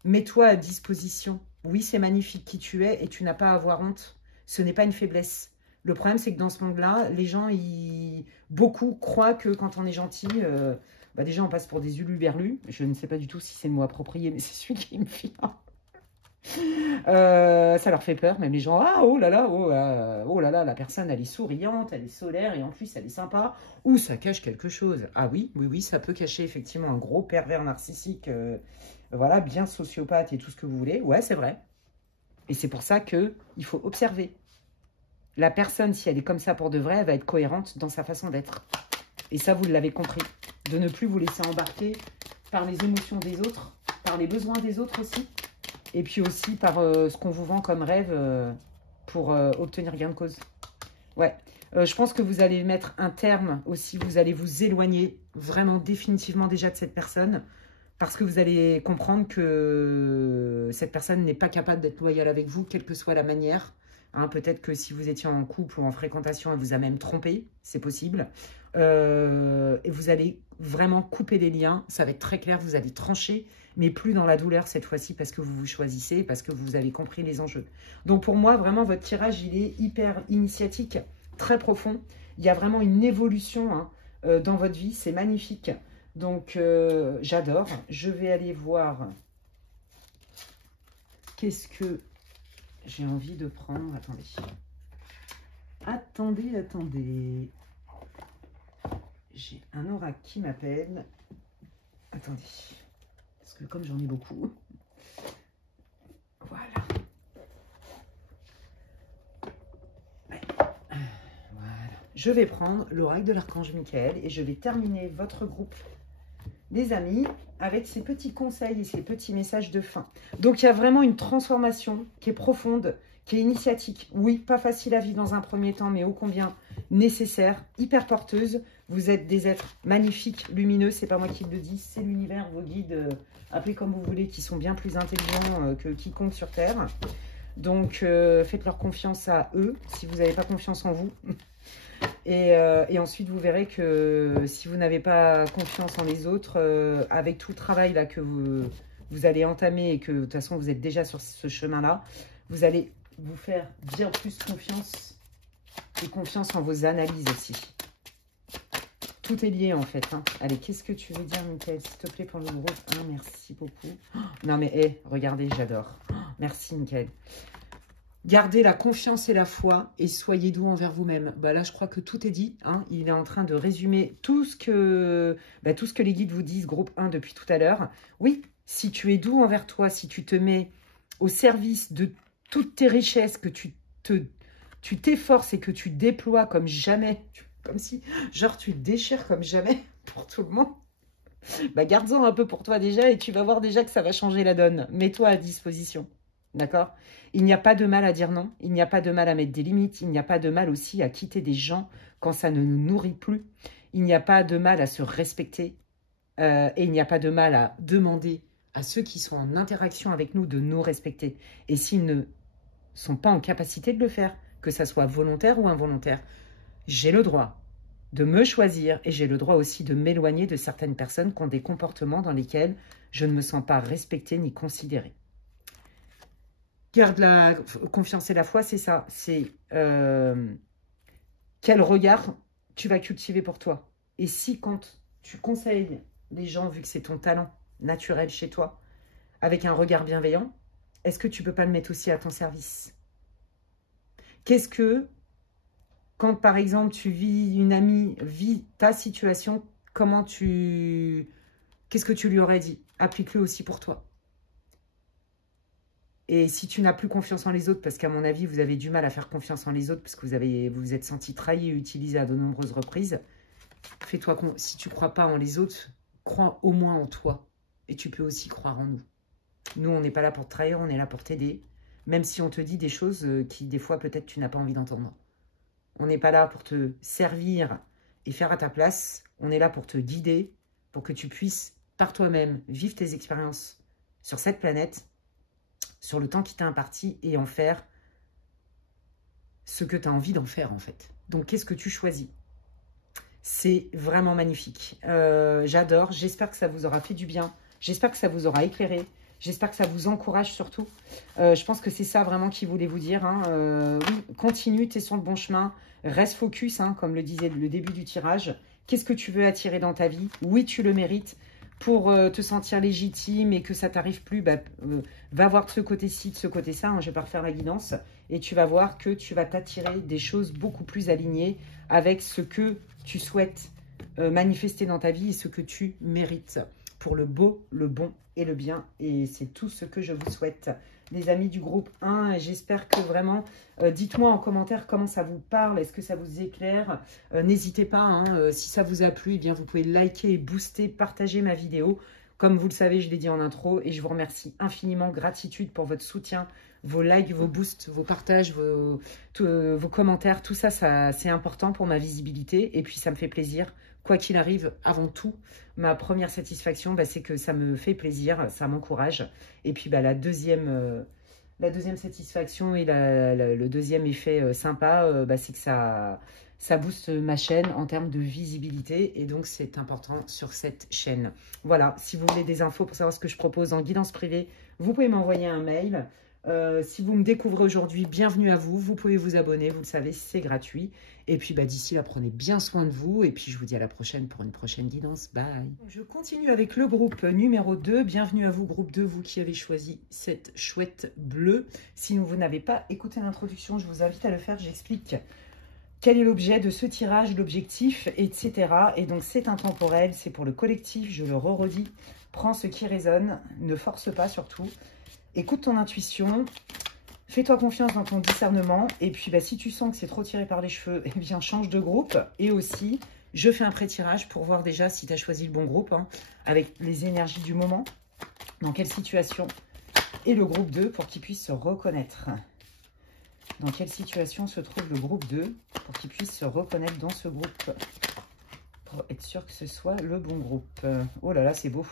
Mets-toi à disposition. Oui, c'est magnifique qui tu es et tu n'as pas à avoir honte. Ce n'est pas une faiblesse. Le problème, c'est que dans ce monde-là, les gens, beaucoup croient que quand on est gentil, bah déjà, on passe pour des uluberlus. Je ne sais pas du tout si c'est le mot approprié, mais c'est celui qui me vient. Ça leur fait peur, même les gens. Ah, oh là là, oh là là, la personne, elle est souriante, elle est solaire et en plus, elle est sympa. Ou ça cache quelque chose. Ah oui, oui, oui, ça peut cacher effectivement un gros pervers narcissique, voilà, bien sociopathe et tout ce que vous voulez. Ouais, c'est vrai. Et c'est pour ça qu'il faut observer. La personne, si elle est comme ça pour de vrai, elle va être cohérente dans sa façon d'être. Et ça, vous l'avez compris. De ne plus vous laisser embarquer par les émotions des autres, par les besoins des autres aussi. Et puis aussi par ce qu'on vous vend comme rêve pour obtenir gain de cause. Ouais. Je pense que vous allez mettre un terme aussi. Vous allez vous éloigner vraiment définitivement déjà de cette personne. Parce que vous allez comprendre que cette personne n'est pas capable d'être loyale avec vous, quelle que soit la manière. Hein, peut-être que si vous étiez en couple ou en fréquentation, elle vous a même trompé, c'est possible. Et vous allez vraiment couper les liens, ça va être très clair, vous allez trancher, mais plus dans la douleur cette fois-ci parce que vous vous choisissez, parce que vous avez compris les enjeux. Donc pour moi, vraiment, votre tirage, il est hyper initiatique, très profond. Il y a vraiment une évolution hein, dans votre vie, c'est magnifique. Donc, j'adore. Je vais aller voir qu'est-ce que j'ai envie de prendre. Attendez. Attendez, attendez. J'ai un oracle qui m'appelle. Attendez. Parce que comme j'en ai beaucoup. Voilà. Ouais. Voilà. Je vais prendre l'oracle de l'archange Michael et je vais terminer votre groupe des amis avec ces petits conseils et ces petits messages de fin. Donc, il y a vraiment une transformation qui est profonde, qui est initiatique. Oui, pas facile à vivre dans un premier temps, mais ô combien nécessaire, hyper porteuse. Vous êtes des êtres magnifiques, lumineux, c'est pas moi qui le dis, c'est l'univers, vos guides, appelez comme vous voulez, qui sont bien plus intelligents que quiconque sur Terre. Donc, faites leur confiance à eux, si vous n'avez pas confiance en vous. Et ensuite, vous verrez que si vous n'avez pas confiance en les autres, avec tout le travail là, que vous allez entamer et que de toute façon, vous êtes déjà sur ce chemin-là, vous allez vous faire bien plus confiance et confiance en vos analyses aussi. Tout est lié en fait. Hein. Allez, qu'est-ce que tu veux dire, Michael, s'il te plaît, pour le groupe 1, merci beaucoup. Oh, non mais, hey, regardez, j'adore. Oh, merci, Michael. Gardez la confiance et la foi et soyez doux envers vous-même. Bah là, je crois que tout est dit. Hein. Il est en train de résumer tout ce que les guides vous disent, groupe 1, depuis tout à l'heure. Oui, si tu es doux envers toi, si tu te mets au service de toutes tes richesses, que tu t'efforces et que tu déploies comme jamais, comme si, genre, tu te déchires comme jamais pour tout le monde, bah garde-en un peu pour toi déjà et tu vas voir déjà que ça va changer la donne. Mets-toi à disposition. D'accord? Il n'y a pas de mal à dire non, il n'y a pas de mal à mettre des limites, il n'y a pas de mal aussi à quitter des gens quand ça ne nous nourrit plus. Il n'y a pas de mal à se respecter et il n'y a pas de mal à demander à ceux qui sont en interaction avec nous de nous respecter. Et s'ils ne sont pas en capacité de le faire, que ça soit volontaire ou involontaire, j'ai le droit de me choisir et j'ai le droit aussi de m'éloigner de certaines personnes qui ont des comportements dans lesquels je ne me sens pas respectée ni considérée. Garde la confiance et la foi, c'est ça. C'est quel regard tu vas cultiver pour toi. Et si quand tu conseilles les gens, vu que c'est ton talent naturel chez toi, avec un regard bienveillant, est-ce que tu peux pas le mettre aussi à ton service? Qu'est-ce que, quand par exemple tu vis, une amie vit ta situation, Qu'est-ce que tu lui aurais dit? Applique-le aussi pour toi. Et si tu n'as plus confiance en les autres, parce qu'à mon avis, vous avez du mal à faire confiance en les autres, parce que vous vous êtes senti trahi et utilisé à de nombreuses reprises, si tu ne crois pas en les autres, crois au moins en toi. Et tu peux aussi croire en nous. Nous, on n'est pas là pour te trahir, on est là pour t'aider. Même si on te dit des choses qui, des fois, peut-être, tu n'as pas envie d'entendre. On n'est pas là pour te servir et faire à ta place. On est là pour te guider, pour que tu puisses, par toi-même, vivre tes expériences sur cette planète, sur le temps qui t'a imparti et en faire ce que tu as envie d'en faire, en fait. Donc, qu'est-ce que tu choisis? C'est vraiment magnifique. J'adore. J'espère que ça vous aura fait du bien. J'espère que ça vous aura éclairé. J'espère que ça vous encourage surtout. Je pense que c'est ça vraiment qu'il voulait vous dire. Hein. Oui, continue, tu es sur le bon chemin. Reste focus, hein, comme le disait le début du tirage. Qu'est-ce que tu veux attirer dans ta vie? Oui, tu le mérites. Pour te sentir légitime et que ça t'arrive plus, va voir de ce côté-ci, de ce côté-ça. Hein, je vais pas refaire la guidance. Et tu vas voir que tu vas t'attirer des choses beaucoup plus alignées avec ce que tu souhaites manifester dans ta vie et ce que tu mérites. Pour le beau, le bon et le bien. Et c'est tout ce que je vous souhaite. Les amis du groupe 1, j'espère que vraiment, dites-moi en commentaire comment ça vous parle, est-ce que ça vous éclaire. N'hésitez pas, hein, si ça vous a plu, eh bien, vous pouvez liker, booster, partager ma vidéo. Comme vous le savez, je l'ai dit en intro et je vous remercie infiniment. Gratitude pour votre soutien, vos likes, vos boosts, vos partages, vos commentaires. Tout ça, c'est important pour ma visibilité et puis ça me fait plaisir. Quoi qu'il arrive, avant tout, ma première satisfaction, c'est que ça me fait plaisir, ça m'encourage. Et puis la deuxième satisfaction et le deuxième effet sympa, c'est que ça booste ma chaîne en termes de visibilité. Et donc, c'est important sur cette chaîne. Voilà, si vous voulez des infos pour savoir ce que je propose en guidance privée, vous pouvez m'envoyer un mail. Si vous me découvrez aujourd'hui, bienvenue à vous. Vous pouvez vous abonner, vous le savez, c'est gratuit. Et puis d'ici là, prenez bien soin de vous. Et puis je vous dis à la prochaine pour une prochaine guidance. Bye. Je continue avec le groupe numéro 2. Bienvenue à vous, groupe 2, vous qui avez choisi cette chouette bleue. Si vous n'avez pas écouté l'introduction, je vous invite à le faire. J'explique quel est l'objet de ce tirage, l'objectif, etc. Et donc c'est intemporel, c'est pour le collectif, je le redis. Prends ce qui résonne, ne force pas surtout. Écoute ton intuition, fais-toi confiance dans ton discernement. Et puis, si tu sens que c'est trop tiré par les cheveux, eh bien, change de groupe. Et aussi, je fais un pré-tirage pour voir déjà si tu as choisi le bon groupe, hein, avec les énergies du moment. Dans quelle situation est le groupe 2 pour qu'il puisse se reconnaître. Dans quelle situation se trouve le groupe 2 pour qu'il puisse se reconnaître dans ce groupe. Pour être sûr que ce soit le bon groupe. Oh là là, c'est beau.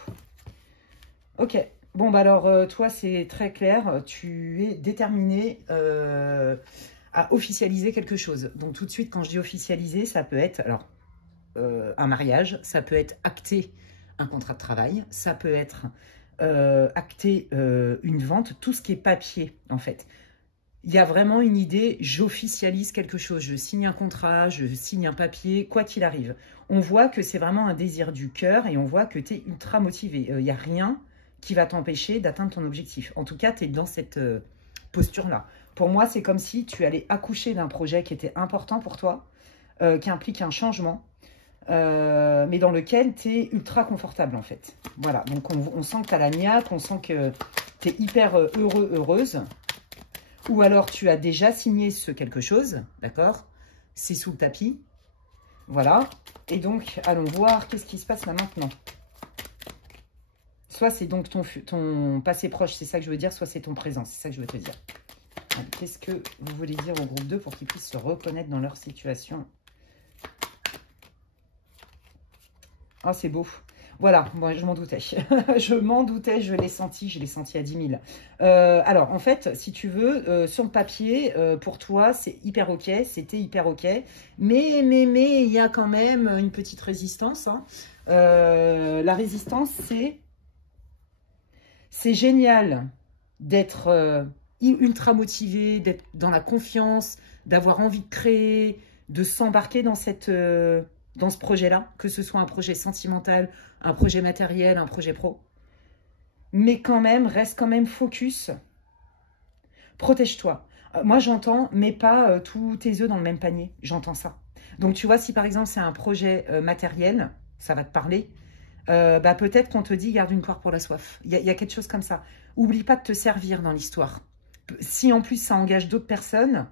Ok. Bon, alors, toi, c'est très clair. Tu es déterminé à officialiser quelque chose. Donc, tout de suite, quand je dis officialiser, ça peut être alors un mariage, ça peut être acter un contrat de travail, ça peut être acter une vente, tout ce qui est papier, en fait. Il y a vraiment une idée, j'officialise quelque chose, je signe un contrat, je signe un papier, quoi qu'il arrive. On voit que c'est vraiment un désir du cœur et on voit que tu es ultra motivé. Il n'y a rien qui va t'empêcher d'atteindre ton objectif. En tout cas, tu es dans cette posture-là. Pour moi, c'est comme si tu allais accoucher d'un projet qui était important pour toi, qui implique un changement, mais dans lequel tu es ultra confortable, en fait. Voilà, donc on sent que tu as la niaque, on sent que tu es hyper heureux, heureuse. Ou alors, tu as déjà signé ce quelque chose, d'accord? C'est sous le tapis. Voilà. Et donc, allons voir qu'est-ce qui se passe là maintenant. Soit c'est donc ton passé proche, c'est ça que je veux dire, soit c'est ton présent, c'est ça que je veux te dire. Qu'est-ce que vous voulez dire au groupe 2 pour qu'ils puissent se reconnaître dans leur situation? Ah, c'est beau. Voilà, bon, je m'en doutais. Je m'en doutais, je l'ai senti à 10 000. Alors, en fait, si tu veux, sur le papier, pour toi, c'est hyper OK, c'était hyper OK. Mais, il y a quand même une petite résistance. Hein. La résistance, c'est génial d'être ultra motivé, d'être dans la confiance, d'avoir envie de créer, de s'embarquer dans dans ce projet-là, que ce soit un projet sentimental, un projet matériel, un projet pro. Mais quand même, reste quand même focus. Protège-toi. Moi, j'entends, mets pas tous tes œufs dans le même panier. J'entends ça. Donc, tu vois, si par exemple, c'est un projet matériel, ça va te parler. Bah, peut-être qu'on te dit, garde une poire pour la soif. Il y a quelque chose comme ça. Oublie pas de te servir dans l'histoire. Si en plus ça engage d'autres personnes,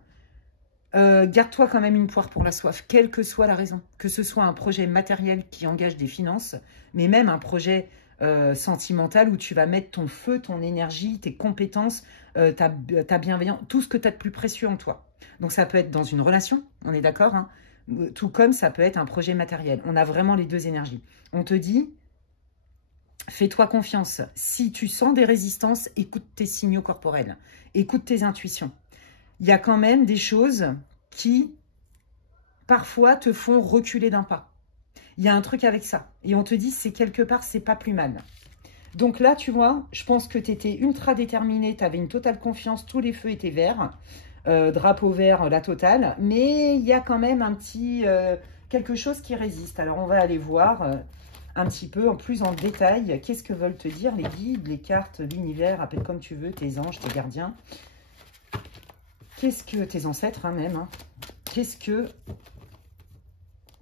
garde-toi quand même une poire pour la soif, quelle que soit la raison. Que ce soit un projet matériel qui engage des finances, mais même un projet sentimental où tu vas mettre ton feu, ton énergie, tes compétences, ta bienveillance, tout ce que tu as de plus précieux en toi. Donc ça peut être dans une relation, on est d'accord, hein, tout comme ça peut être un projet matériel. On a vraiment les deux énergies. On te dit, fais-toi confiance. Si tu sens des résistances, écoute tes signaux corporels, écoute tes intuitions. Il y a quand même des choses qui, parfois, te font reculer d'un pas. Il y a un truc avec ça. Et on te dit, c'est quelque part, c'est pas plus mal. Donc là, tu vois, je pense que tu étais ultra déterminée, tu avais une totale confiance, tous les feux étaient verts, drapeau vert, la totale. Mais il y a quand même un petit quelque chose qui résiste. Alors, on va aller voir un petit peu en plus en détail. Qu'est-ce que veulent te dire les guides, les cartes, l'univers, appelle comme tu veux, tes anges, tes gardiens. Qu'est-ce que tes ancêtres, hein, même, hein, qu'est-ce que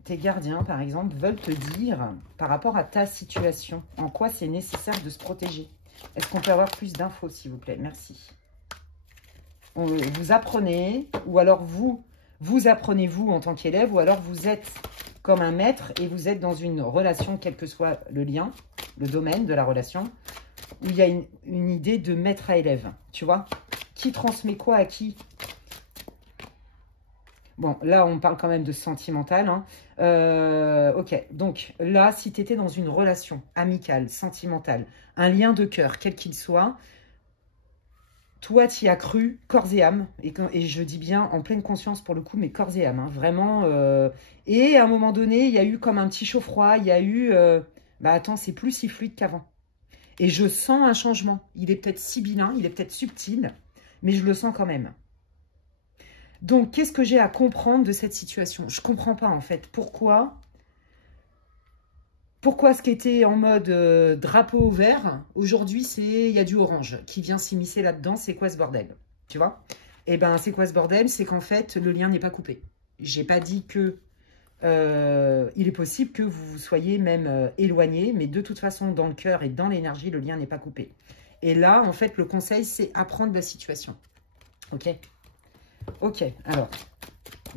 tes gardiens, par exemple, veulent te dire par rapport à ta situation? En quoi c'est nécessaire de se protéger? Est-ce qu'on peut avoir plus d'infos, s'il vous plaît? Merci. Vous apprenez, ou alors vous apprenez, vous, en tant qu'élève, ou alors vous êtes comme un maître et vous êtes dans une relation, quel que soit le lien, le domaine de la relation, où il y a une idée de maître à élève, tu vois? Qui transmet quoi à qui? Bon, là, on parle quand même de sentimental. Hein. Ok, donc là, si tu étais dans une relation amicale, sentimentale, un lien de cœur, quel qu'il soit, toi, tu y as cru corps et âme. Et je dis bien en pleine conscience pour le coup, mais corps et âme. Hein, vraiment. Et à un moment donné, il y a eu comme un petit chaud-froid. Il y a eu... bah attends, c'est plus si fluide qu'avant. Et je sens un changement. Il est peut-être sibyllin, il est peut-être subtil, mais je le sens quand même. Donc, qu'est-ce que j'ai à comprendre de cette situation? Je ne comprends pas, en fait. Pourquoi ce qui était en mode drapeau vert, aujourd'hui, il y a du orange qui vient s'immiscer là-dedans. C'est quoi ce bordel? Tu vois? Eh bien, c'est quoi ce bordel? C'est qu'en fait, le lien n'est pas coupé. J'ai pas dit que il est possible que vous soyez même éloigné, mais de toute façon, dans le cœur et dans l'énergie, le lien n'est pas coupé. Et là, en fait, le conseil, c'est apprendre la situation. Ok? Ok, alors,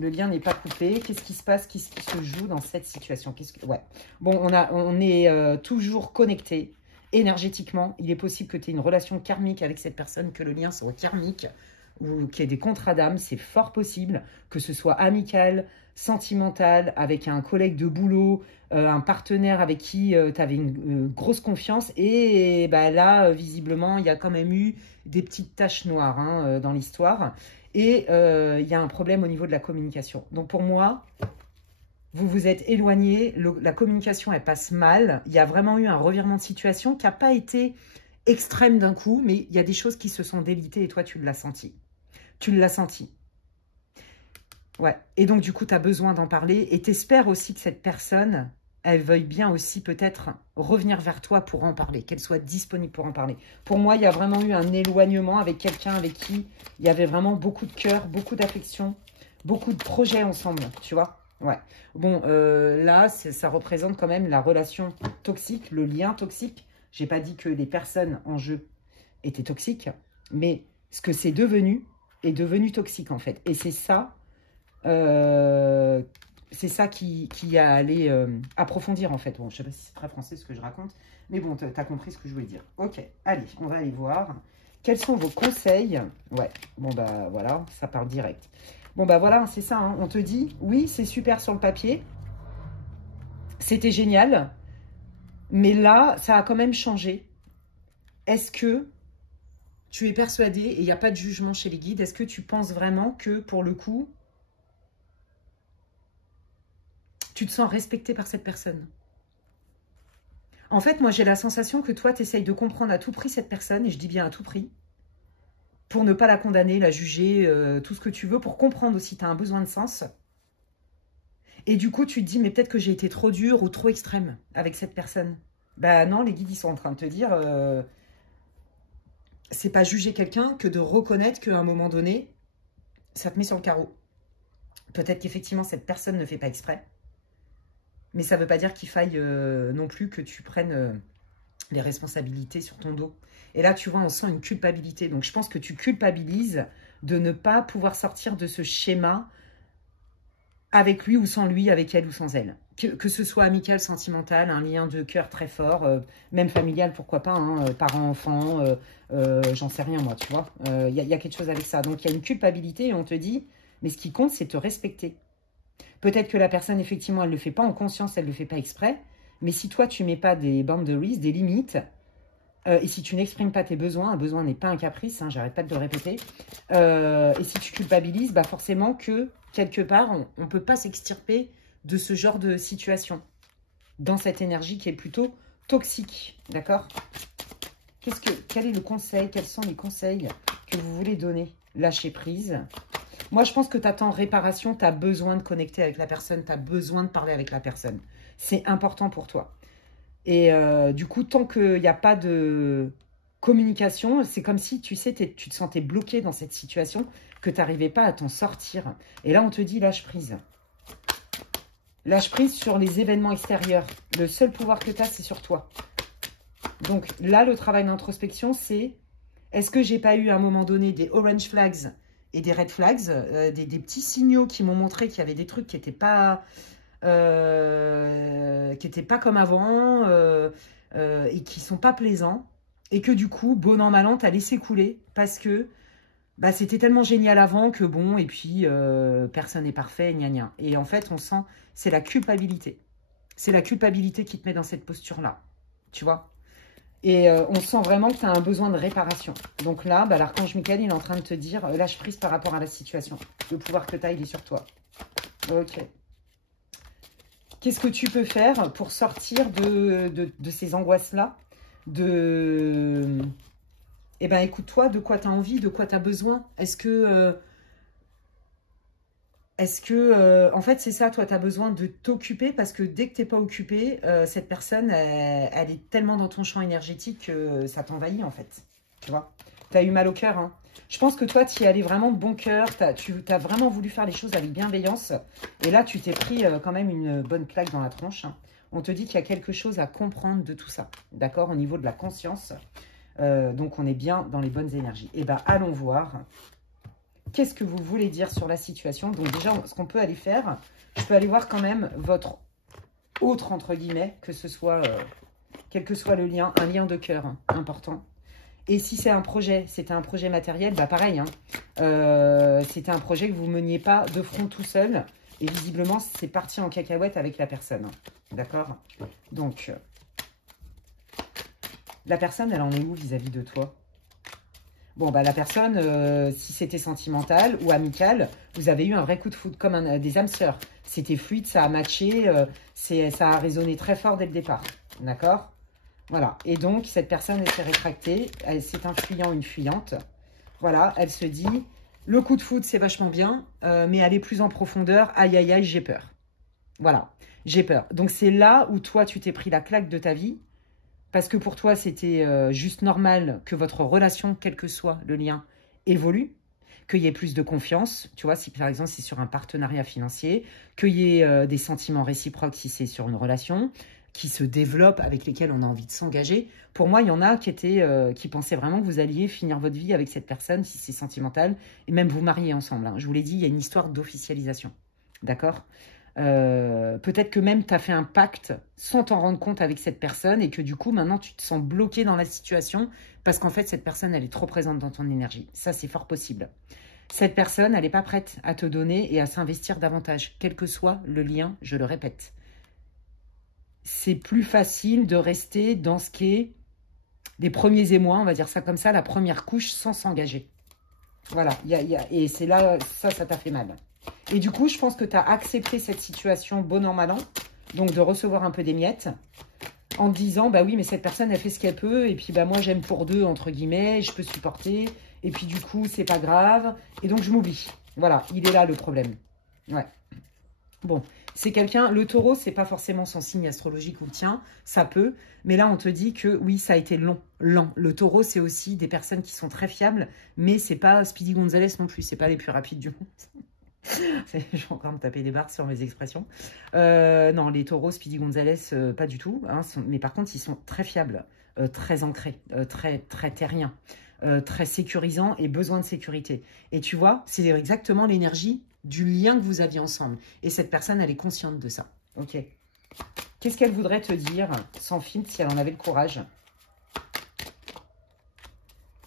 le lien n'est pas coupé. Qu'est-ce qui se passe? Qu'est-ce qui se joue dans cette situation? Ouais. Bon, on est toujours connecté énergétiquement. Il est possible que tu aies une relation karmique avec cette personne, que le lien soit karmique ou qu'il y ait des contrats d'âme. C'est fort possible que ce soit amical, sentimental, avec un collègue de boulot, un partenaire avec qui tu avais une grosse confiance. Et bah, là, visiblement, il y a quand même eu des petites taches noires hein, dans l'histoire. Et il y a un problème au niveau de la communication. Donc pour moi, vous vous êtes éloigné, la communication, elle passe mal. Il y a vraiment eu un revirement de situation qui n'a pas été extrême d'un coup, mais il y a des choses qui se sont délitées et toi, tu l'as senti. Tu l'as senti. Ouais. Et donc, du coup, tu as besoin d'en parler et tu espères aussi que cette personne, elle veuille bien aussi peut-être revenir vers toi pour en parler, qu'elle soit disponible pour en parler. Pour moi, il y a vraiment eu un éloignement avec quelqu'un avec qui il y avait vraiment beaucoup de cœur, beaucoup d'affection, beaucoup de projets ensemble, tu vois. Ouais. Bon, là, ça représente quand même la relation toxique, le lien toxique. J'ai pas dit que les personnes en jeu étaient toxiques, mais ce que c'est devenu est devenu toxique en fait. Et c'est ça... c'est ça qui a allé approfondir en fait. Bon, je sais pas si c'est très français ce que je raconte, mais bon, tu as compris ce que je voulais dire. Ok, allez, on va aller voir. Quels sont vos conseils? Ouais, bon bah voilà, ça parle direct. Bon bah voilà, c'est ça, hein. On te dit, oui, c'est super sur le papier, c'était génial, mais là, ça a quand même changé. Est-ce que tu es persuadé, et il n'y a pas de jugement chez les guides, est-ce que tu penses vraiment que pour le coup, tu te sens respecté par cette personne? En fait, moi, j'ai la sensation que toi, tu essayes de comprendre à tout prix cette personne, et je dis bien à tout prix, pour ne pas la condamner, la juger, tout ce que tu veux, pour comprendre aussi, tu as un besoin de sens. Et du coup, tu te dis, mais peut-être que j'ai été trop dure ou trop extrême avec cette personne. Ben non, les guides, ils sont en train de te dire, c'est pas juger quelqu'un que de reconnaître qu'à un moment donné, ça te met sur le carreau. Peut-être qu'effectivement, cette personne ne fait pas exprès. Mais ça ne veut pas dire qu'il faille non plus que tu prennes les responsabilités sur ton dos. Et là, tu vois, on sent une culpabilité. Donc, je pense que tu culpabilises de ne pas pouvoir sortir de ce schéma avec lui ou sans lui, avec elle ou sans elle. Que ce soit amical, sentimental, un lien de cœur très fort, même familial, pourquoi pas, hein, parents-enfants, j'en sais rien moi, tu vois. Y a quelque chose avec ça. Donc, il y a une culpabilité et on te dit, mais ce qui compte, c'est te respecter. Peut-être que la personne, effectivement, elle ne le fait pas en conscience, elle ne le fait pas exprès. Mais si toi, tu ne mets pas des boundaries, des limites, et si tu n'exprimes pas tes besoins, un besoin n'est pas un caprice, hein, j'arrête pas de le répéter, et si tu culpabilises, bah forcément que, quelque part, on ne peut pas s'extirper de ce genre de situation, dans cette énergie qui est plutôt toxique, d'accord? Quel est le conseil, quels sont les conseils que vous voulez donner? Lâcher prise. Moi, je pense que tu attends réparation, tu as besoin de connecter avec la personne, tu as besoin de parler avec la personne. C'est important pour toi. Et du coup, tant qu'il n'y a pas de communication, c'est comme si, tu sais, tu te sentais bloqué dans cette situation, que tu n'arrivais pas à t'en sortir. Et là, on te dit lâche prise. Lâche prise sur les événements extérieurs. Le seul pouvoir que tu as, c'est sur toi. Donc là, le travail d'introspection, c'est est-ce que j'ai pas eu à un moment donné des orange flags et des red flags, des petits signaux qui m'ont montré qu'il y avait des trucs qui n'étaient pas... comme avant et qui sont pas plaisants et que du coup, bon an, mal an, t'as laissé couler parce que bah, c'était tellement génial avant que bon, et puis personne n'est parfait, gna gna. Et en fait, on sent, c'est la culpabilité. C'est la culpabilité qui te met dans cette posture-là, tu vois. Et on sent vraiment que tu as un besoin de réparation. Donc là, bah, l'archange Michael, il est en train de te dire, lâche prise par rapport à la situation. Le pouvoir que tu as, il est sur toi. Ok. Qu'est-ce que tu peux faire pour sortir de ces angoisses-là? Eh ben, écoute-toi, de quoi tu as envie, de quoi tu as besoin. Est-ce que, en fait, c'est ça, toi, tu as besoin de t'occuper parce que dès que tu n'es pas occupé, cette personne, elle est tellement dans ton champ énergétique que ça t'envahit, en fait. Tu vois? Tu as eu mal au cœur, hein. Je pense que toi, tu y es allé vraiment de bon cœur. Tu as vraiment voulu faire les choses avec bienveillance. Et là, tu t'es pris quand même une bonne claque dans la tronche, hein. On te dit qu'il y a quelque chose à comprendre de tout ça. D'accord? Au niveau de la conscience. Donc, on est bien dans les bonnes énergies. Eh bien, allons voir. Qu'est-ce que vous voulez dire sur la situation? Donc, déjà, ce qu'on peut aller faire, je peux aller voir quand même votre autre, entre guillemets, que ce soit, quel que soit le lien, un lien de cœur, hein, important. Et si c'est un projet, c'était un projet matériel, bah pareil, hein, c'était un projet que vous ne meniez pas de front tout seul. Et visiblement, c'est parti en cacahuète avec la personne. D'accord? Donc, la personne, elle en est où vis-à-vis de toi? Bon, bah la personne, si c'était sentimental ou amical, vous avez eu un vrai coup de foudre, comme des âmes sœurs. C'était fluide, ça a matché, ça a résonné très fort dès le départ. D'accord? Voilà. Et donc, cette personne, elle s'est rétractée. C'est un fuyant, une fuyante. Voilà, elle se dit, le coup de foudre, c'est vachement bien, mais aller plus en profondeur, aïe, aïe, aïe, j'ai peur. Voilà, j'ai peur. Donc, c'est là où toi, tu t'es pris la claque de ta vie. Parce que pour toi, c'était juste normal que votre relation, quel que soit le lien, évolue, qu'il y ait plus de confiance, tu vois, si par exemple c'est sur un partenariat financier, qu'il y ait des sentiments réciproques si c'est sur une relation, qui se développent, avec lesquels on a envie de s'engager. Pour moi, il y en a qui pensaient vraiment que vous alliez finir votre vie avec cette personne, si c'est sentimental, et même vous marier ensemble, hein. Je vous l'ai dit, il y a une histoire d'officialisation, d'accord? Peut-être que même tu as fait un pacte sans t'en rendre compte avec cette personne et que du coup, maintenant, tu te sens bloqué dans la situation parce qu'en fait, cette personne, elle est trop présente dans ton énergie. Ça, c'est fort possible. Cette personne, elle n'est pas prête à te donner et à s'investir davantage, quel que soit le lien, je le répète. C'est plus facile de rester dans ce qui est des premiers émois, on va dire ça comme ça, la première couche sans s'engager. Voilà, et c'est là, ça t'a fait mal. Et du coup, je pense que tu as accepté cette situation bon an, mal an, donc de recevoir un peu des miettes, en te disant, bah oui, mais cette personne, elle fait ce qu'elle peut, et puis bah moi, j'aime pour deux, entre guillemets, je peux supporter, et puis du coup, c'est pas grave, et donc je m'oublie. Voilà, il est là le problème. Ouais. Bon, c'est quelqu'un, le taureau, c'est pas forcément son signe astrologique ou le tien, ça peut, mais là, on te dit que oui, ça a été lent. Le taureau, c'est aussi des personnes qui sont très fiables, mais c'est pas Speedy Gonzalez non plus, c'est pas les plus rapides du monde. Je vais encore me taper des barres sur mes expressions. Non, les taureaux, Speedy Gonzalez, pas du tout. Hein, mais par contre, ils sont très fiables, très ancrés, très terriens, très sécurisants et besoin de sécurité. Et tu vois, c'est exactement l'énergie du lien que vous aviez ensemble. Et cette personne, elle est consciente de ça. Ok. Qu'est-ce qu'elle voudrait te dire sans filtre si elle en avait le courage?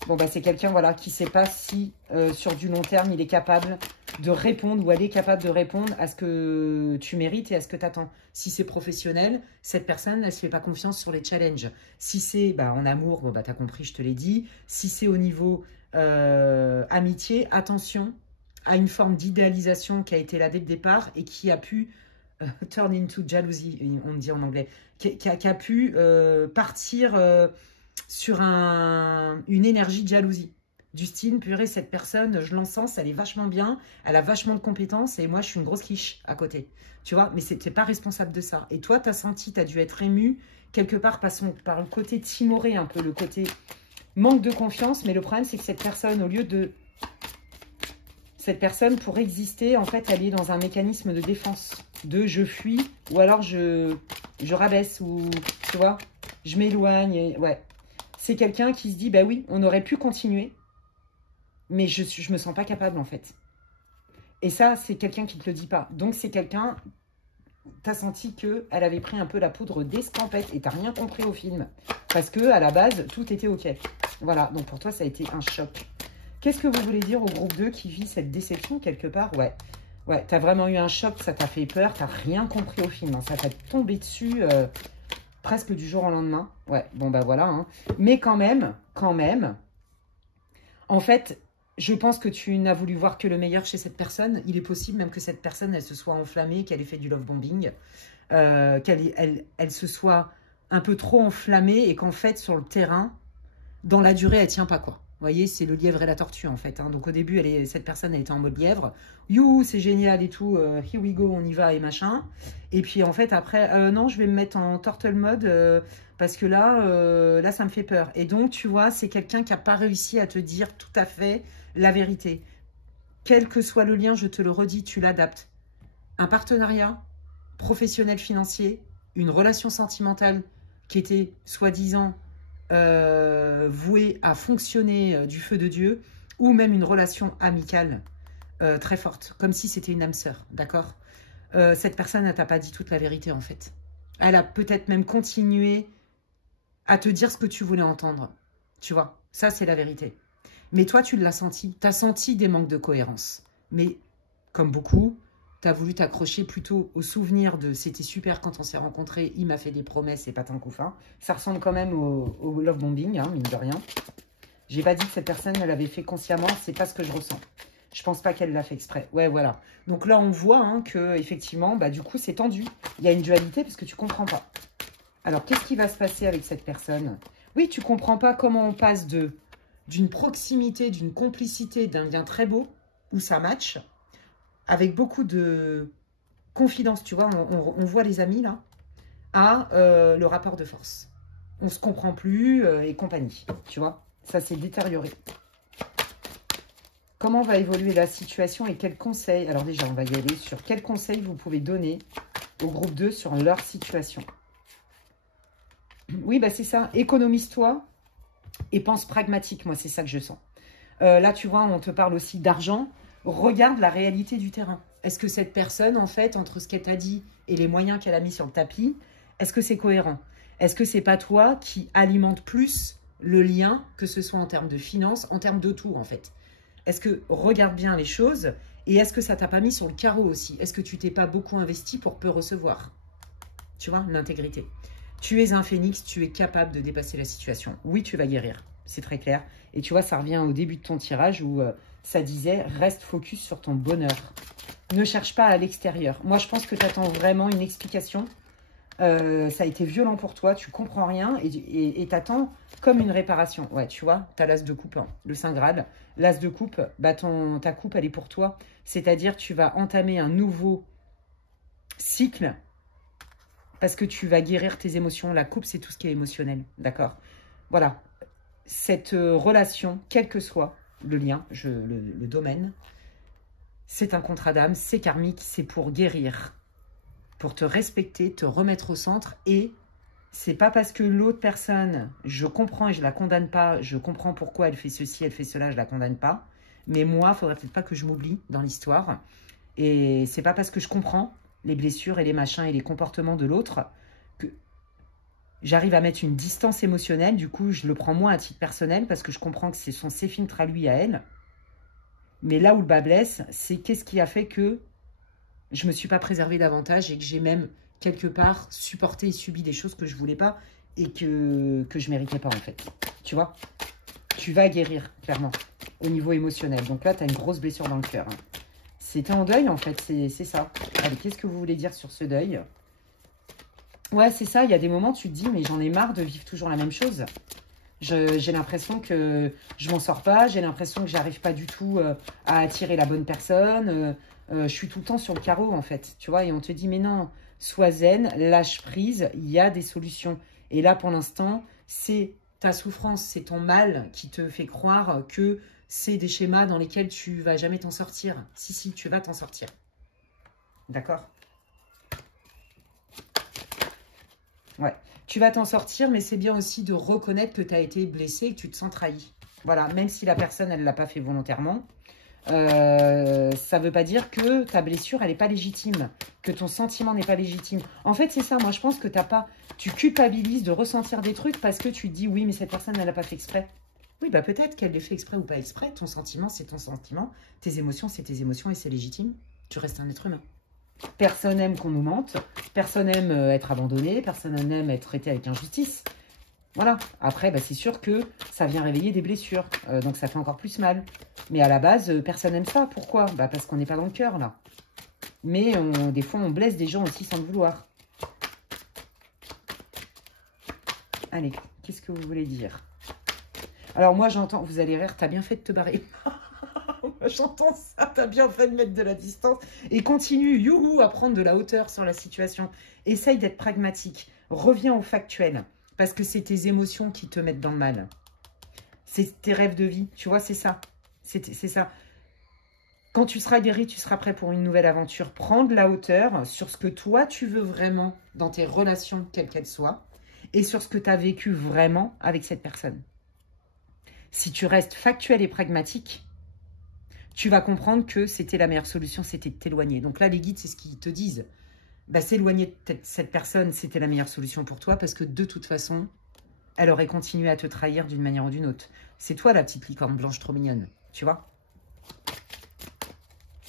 Bon, bah, c'est quelqu'un voilà, qui ne sait pas si sur du long terme, il est capable de répondre ou elle est capable de répondre à ce que tu mérites et à ce que tu attends. Si c'est professionnel, cette personne, elle ne se fait pas confiance sur les challenges. Si c'est bah, en amour, bon, bah, tu as compris, je te l'ai dit. Si c'est au niveau amitié, attention à une forme d'idéalisation qui a été là dès le départ et qui a pu turn into jalousie, on dit en anglais, qui a pu partir sur une énergie de jalousie. Du style, purée, cette personne, je l'encense, elle est vachement bien, elle a vachement de compétences et moi, je suis une grosse quiche à côté. Tu vois, mais t'es pas responsable de ça. Et toi, tu as senti, tu as dû être ému quelque part par le côté timoré, un peu le côté manque de confiance. Mais le problème, c'est que cette personne, au lieu de... Cette personne, pour exister, en fait, elle est dans un mécanisme de défense. De je fuis ou alors je rabaisse ou, tu vois, je m'éloigne. Ouais. C'est quelqu'un qui se dit, bah oui, on aurait pu continuer. Mais je me sens pas capable, en fait. Et ça, c'est quelqu'un qui ne te le dit pas. Donc, c'est quelqu'un... Tu as senti qu'elle avait pris un peu la poudre d'escampette et tu n'as rien compris au film. Parce que à la base, tout était OK. Voilà, donc pour toi, ça a été un choc. Qu'est-ce que vous voulez dire au groupe 2 qui vit cette déception quelque part? Ouais, ouais, tu as vraiment eu un choc, ça t'a fait peur, tu n'as rien compris au film. Hein. Ça t'a tombé dessus presque du jour au lendemain. Ouais, bon, bah voilà. Hein. Mais quand même, en fait... Je pense que tu n'as voulu voir que le meilleur chez cette personne. Il est possible même que cette personne, elle se soit enflammée, qu'elle ait fait du love bombing, qu'elle se soit un peu trop enflammée et qu'en fait, sur le terrain, dans la durée, elle ne tient pas, quoi. Vous voyez, c'est le lièvre et la tortue, en fait. Hein. Donc, au début, cette personne, elle était en mode lièvre. You, c'est génial et tout. Here we go, on y va et machin. Et puis, en fait, après, non, je vais me mettre en turtle mode parce que là, ça me fait peur. Et donc, tu vois, c'est quelqu'un qui n'a pas réussi à te dire tout à fait la vérité. Quel que soit le lien, je te le redis, tu l'adaptes. Un partenariat professionnel financier, une relation sentimentale qui était soi-disant vouée à fonctionner du feu de Dieu, ou même une relation amicale très forte, comme si c'était une âme sœur, d'accord? Cette personne, elle t'a pas dit toute la vérité, en fait. Elle a peut-être même continué à te dire ce que tu voulais entendre. Tu vois, ça, c'est la vérité. Mais toi, tu l'as senti. Tu as senti des manques de cohérence. Mais, comme beaucoup, tu as voulu t'accrocher plutôt au souvenir de « c'était super quand on s'est rencontrés, il m'a fait des promesses et pas tant couffin ». Ça ressemble quand même au love bombing, hein, mine de rien. J'ai pas dit que cette personne l'avait fait consciemment, c'est pas ce que je ressens. Je pense pas qu'elle l'a fait exprès. Ouais, voilà. Donc là, on voit hein, que effectivement, bah, du coup, c'est tendu. Il y a une dualité parce que tu comprends pas. Alors, qu'est-ce qui va se passer avec cette personne? Oui, tu comprends pas comment on passe d'une proximité, d'une complicité, d'un lien très beau, où ça match, avec beaucoup de confidence, tu vois, on voit les amis là, à le rapport de force. On se comprend plus et compagnie, tu vois. Ça s'est détérioré. Comment va évoluer la situation et quels conseils? Alors déjà, on va y aller sur quels conseils vous pouvez donner au groupe 2 sur leur situation. Oui, bah c'est ça. Économise-toi et pense pragmatique. Moi, c'est ça que je sens. Là, tu vois, on te parle aussi d'argent. Regarde la réalité du terrain. Est-ce que cette personne, en fait, entre ce qu'elle t'a dit et les moyens qu'elle a mis sur le tapis, est-ce que c'est cohérent? Est-ce que c'est pas toi qui alimente plus le lien, que ce soit en termes de finances, en termes de tout, en fait? Est-ce que, regarde bien les choses, et est-ce que ça t'a pas mis sur le carreau aussi? Est-ce que tu t'es pas beaucoup investi pour peu recevoir? Tu vois, l'intégrité. Tu es un phénix, tu es capable de dépasser la situation. Oui, tu vas guérir, c'est très clair. Et tu vois, ça revient au début de ton tirage où ça disait « Reste focus sur ton bonheur. Ne cherche pas à l'extérieur. » Moi, je pense que tu attends vraiment une explication. Ça a été violent pour toi, tu comprends rien et t'attends comme une réparation. Ouais, tu vois, tu as l'as de coupe, hein, le Saint Graal. L'as de coupe, bah ta coupe, elle est pour toi. C'est-à-dire, tu vas entamer un nouveau cycle parce que tu vas guérir tes émotions. La coupe, c'est tout ce qui est émotionnel, d'accord? Voilà, cette relation, quel que soit le lien, le domaine, c'est un contrat d'âme, c'est karmique, c'est pour guérir, pour te respecter, te remettre au centre. Et c'est pas parce que l'autre personne, je comprends et je la condamne pas, je comprends pourquoi elle fait ceci, elle fait cela, je la condamne pas. Mais moi, il faudrait peut-être pas que je m'oublie dans l'histoire. Et c'est pas parce que je comprends les blessures et les machins et les comportements de l'autre que j'arrive à mettre une distance émotionnelle. Du coup, je le prends moins à titre personnel parce que je comprends que ce sont ses filtres à lui, à elle. Mais là où le bas blesse, c'est qu'est-ce qui a fait que je me suis pas préservée davantage et que j'ai même, quelque part, supporté et subi des choses que je voulais pas et que je méritais pas, en fait. Tu vois? Tu vas guérir, clairement, au niveau émotionnel. Donc là, tu as une grosse blessure dans le cœur. Hein. C'était en deuil, en fait, c'est ça. Allez, qu'est-ce que vous voulez dire sur ce deuil? Ouais, c'est ça, il y a des moments, tu te dis, mais j'en ai marre de vivre toujours la même chose. J'ai l'impression que je m'en sors pas, j'ai l'impression que j'arrive pas du tout à attirer la bonne personne. Je suis tout le temps sur le carreau, en fait, tu vois, et on te dit, mais non, sois zen, lâche prise, il y a des solutions. Et là, pour l'instant, c'est ta souffrance, c'est ton mal qui te fait croire que c'est des schémas dans lesquels tu vas jamais t'en sortir. Si, si, tu vas t'en sortir. D'accord? Ouais. Tu vas t'en sortir, mais c'est bien aussi de reconnaître que tu as été blessé et que tu te sens trahi. Voilà, même si la personne, elle ne l'a pas fait volontairement, ça ne veut pas dire que ta blessure, elle n'est pas légitime, que ton sentiment n'est pas légitime. En fait, c'est ça, moi, je pense que tu culpabilises de ressentir des trucs parce que tu te dis, oui, mais cette personne, elle l'a pas fait exprès. Oui, bah peut-être qu'elle l'ait fait exprès ou pas exprès. Ton sentiment, c'est ton sentiment. Tes émotions, c'est tes émotions et c'est légitime. Tu restes un être humain. Personne n'aime qu'on nous mente, personne n'aime être abandonné, personne n'aime être traité avec injustice. Voilà. Après, bah, c'est sûr que ça vient réveiller des blessures, donc ça fait encore plus mal. Mais à la base, personne n'aime ça. Pourquoi? Bah, parce qu'on n'est pas dans le cœur, là. Mais des fois, on blesse des gens aussi sans le vouloir. Allez, qu'est-ce que vous voulez dire? Alors moi, j'entends, vous allez rire, t'as bien fait de te barrer. J'entends ça, t'as bien fait de mettre de la distance. Et continue, youhou, à prendre de la hauteur sur la situation. Essaye d'être pragmatique. Reviens au factuel. Parce que c'est tes émotions qui te mettent dans le mal. C'est tes rêves de vie. Tu vois, c'est ça. C'est ça. Quand tu seras guéri, tu seras prêt pour une nouvelle aventure. Prends de la hauteur sur ce que toi, tu veux vraiment dans tes relations, quelles qu'elles soient. Et sur ce que tu as vécu vraiment avec cette personne. Si tu restes factuel et pragmatique, tu vas comprendre que c'était la meilleure solution, c'était de t'éloigner. Donc là, les guides, c'est ce qu'ils te disent. Bah, s'éloigner de cette personne, c'était la meilleure solution pour toi parce que de toute façon, elle aurait continué à te trahir d'une manière ou d'une autre. C'est toi la petite licorne blanche trop mignonne, tu vois?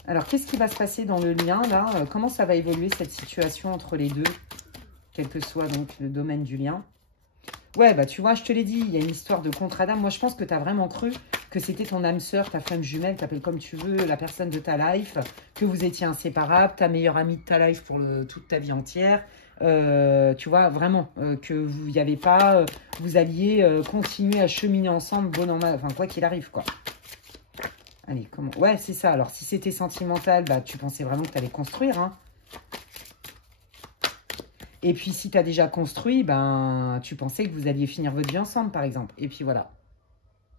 Alors, qu'est-ce qui va se passer dans le lien, là? Comment ça va évoluer, cette situation entre les deux, quel que soit donc le domaine du lien? Ouais, bah tu vois, je te l'ai dit, il y a une histoire de contrat d'âme. Moi, je pense que tu as vraiment cru que c'était ton âme sœur, ta femme jumelle, t'appelles comme tu veux, la personne de ta life, que vous étiez inséparables, ta meilleure amie de ta life pour toute ta vie entière. Tu vois, vraiment, que vous y avez pas, vous alliez continuer à cheminer ensemble, bon an mal, enfin quoi qu'il arrive, quoi. Allez, comment? Ouais, c'est ça. Alors, si c'était sentimental, bah tu pensais vraiment que tu allais construire, hein. Et puis, si tu as déjà construit, ben, tu pensais que vous alliez finir votre vie ensemble, par exemple. Et puis, voilà.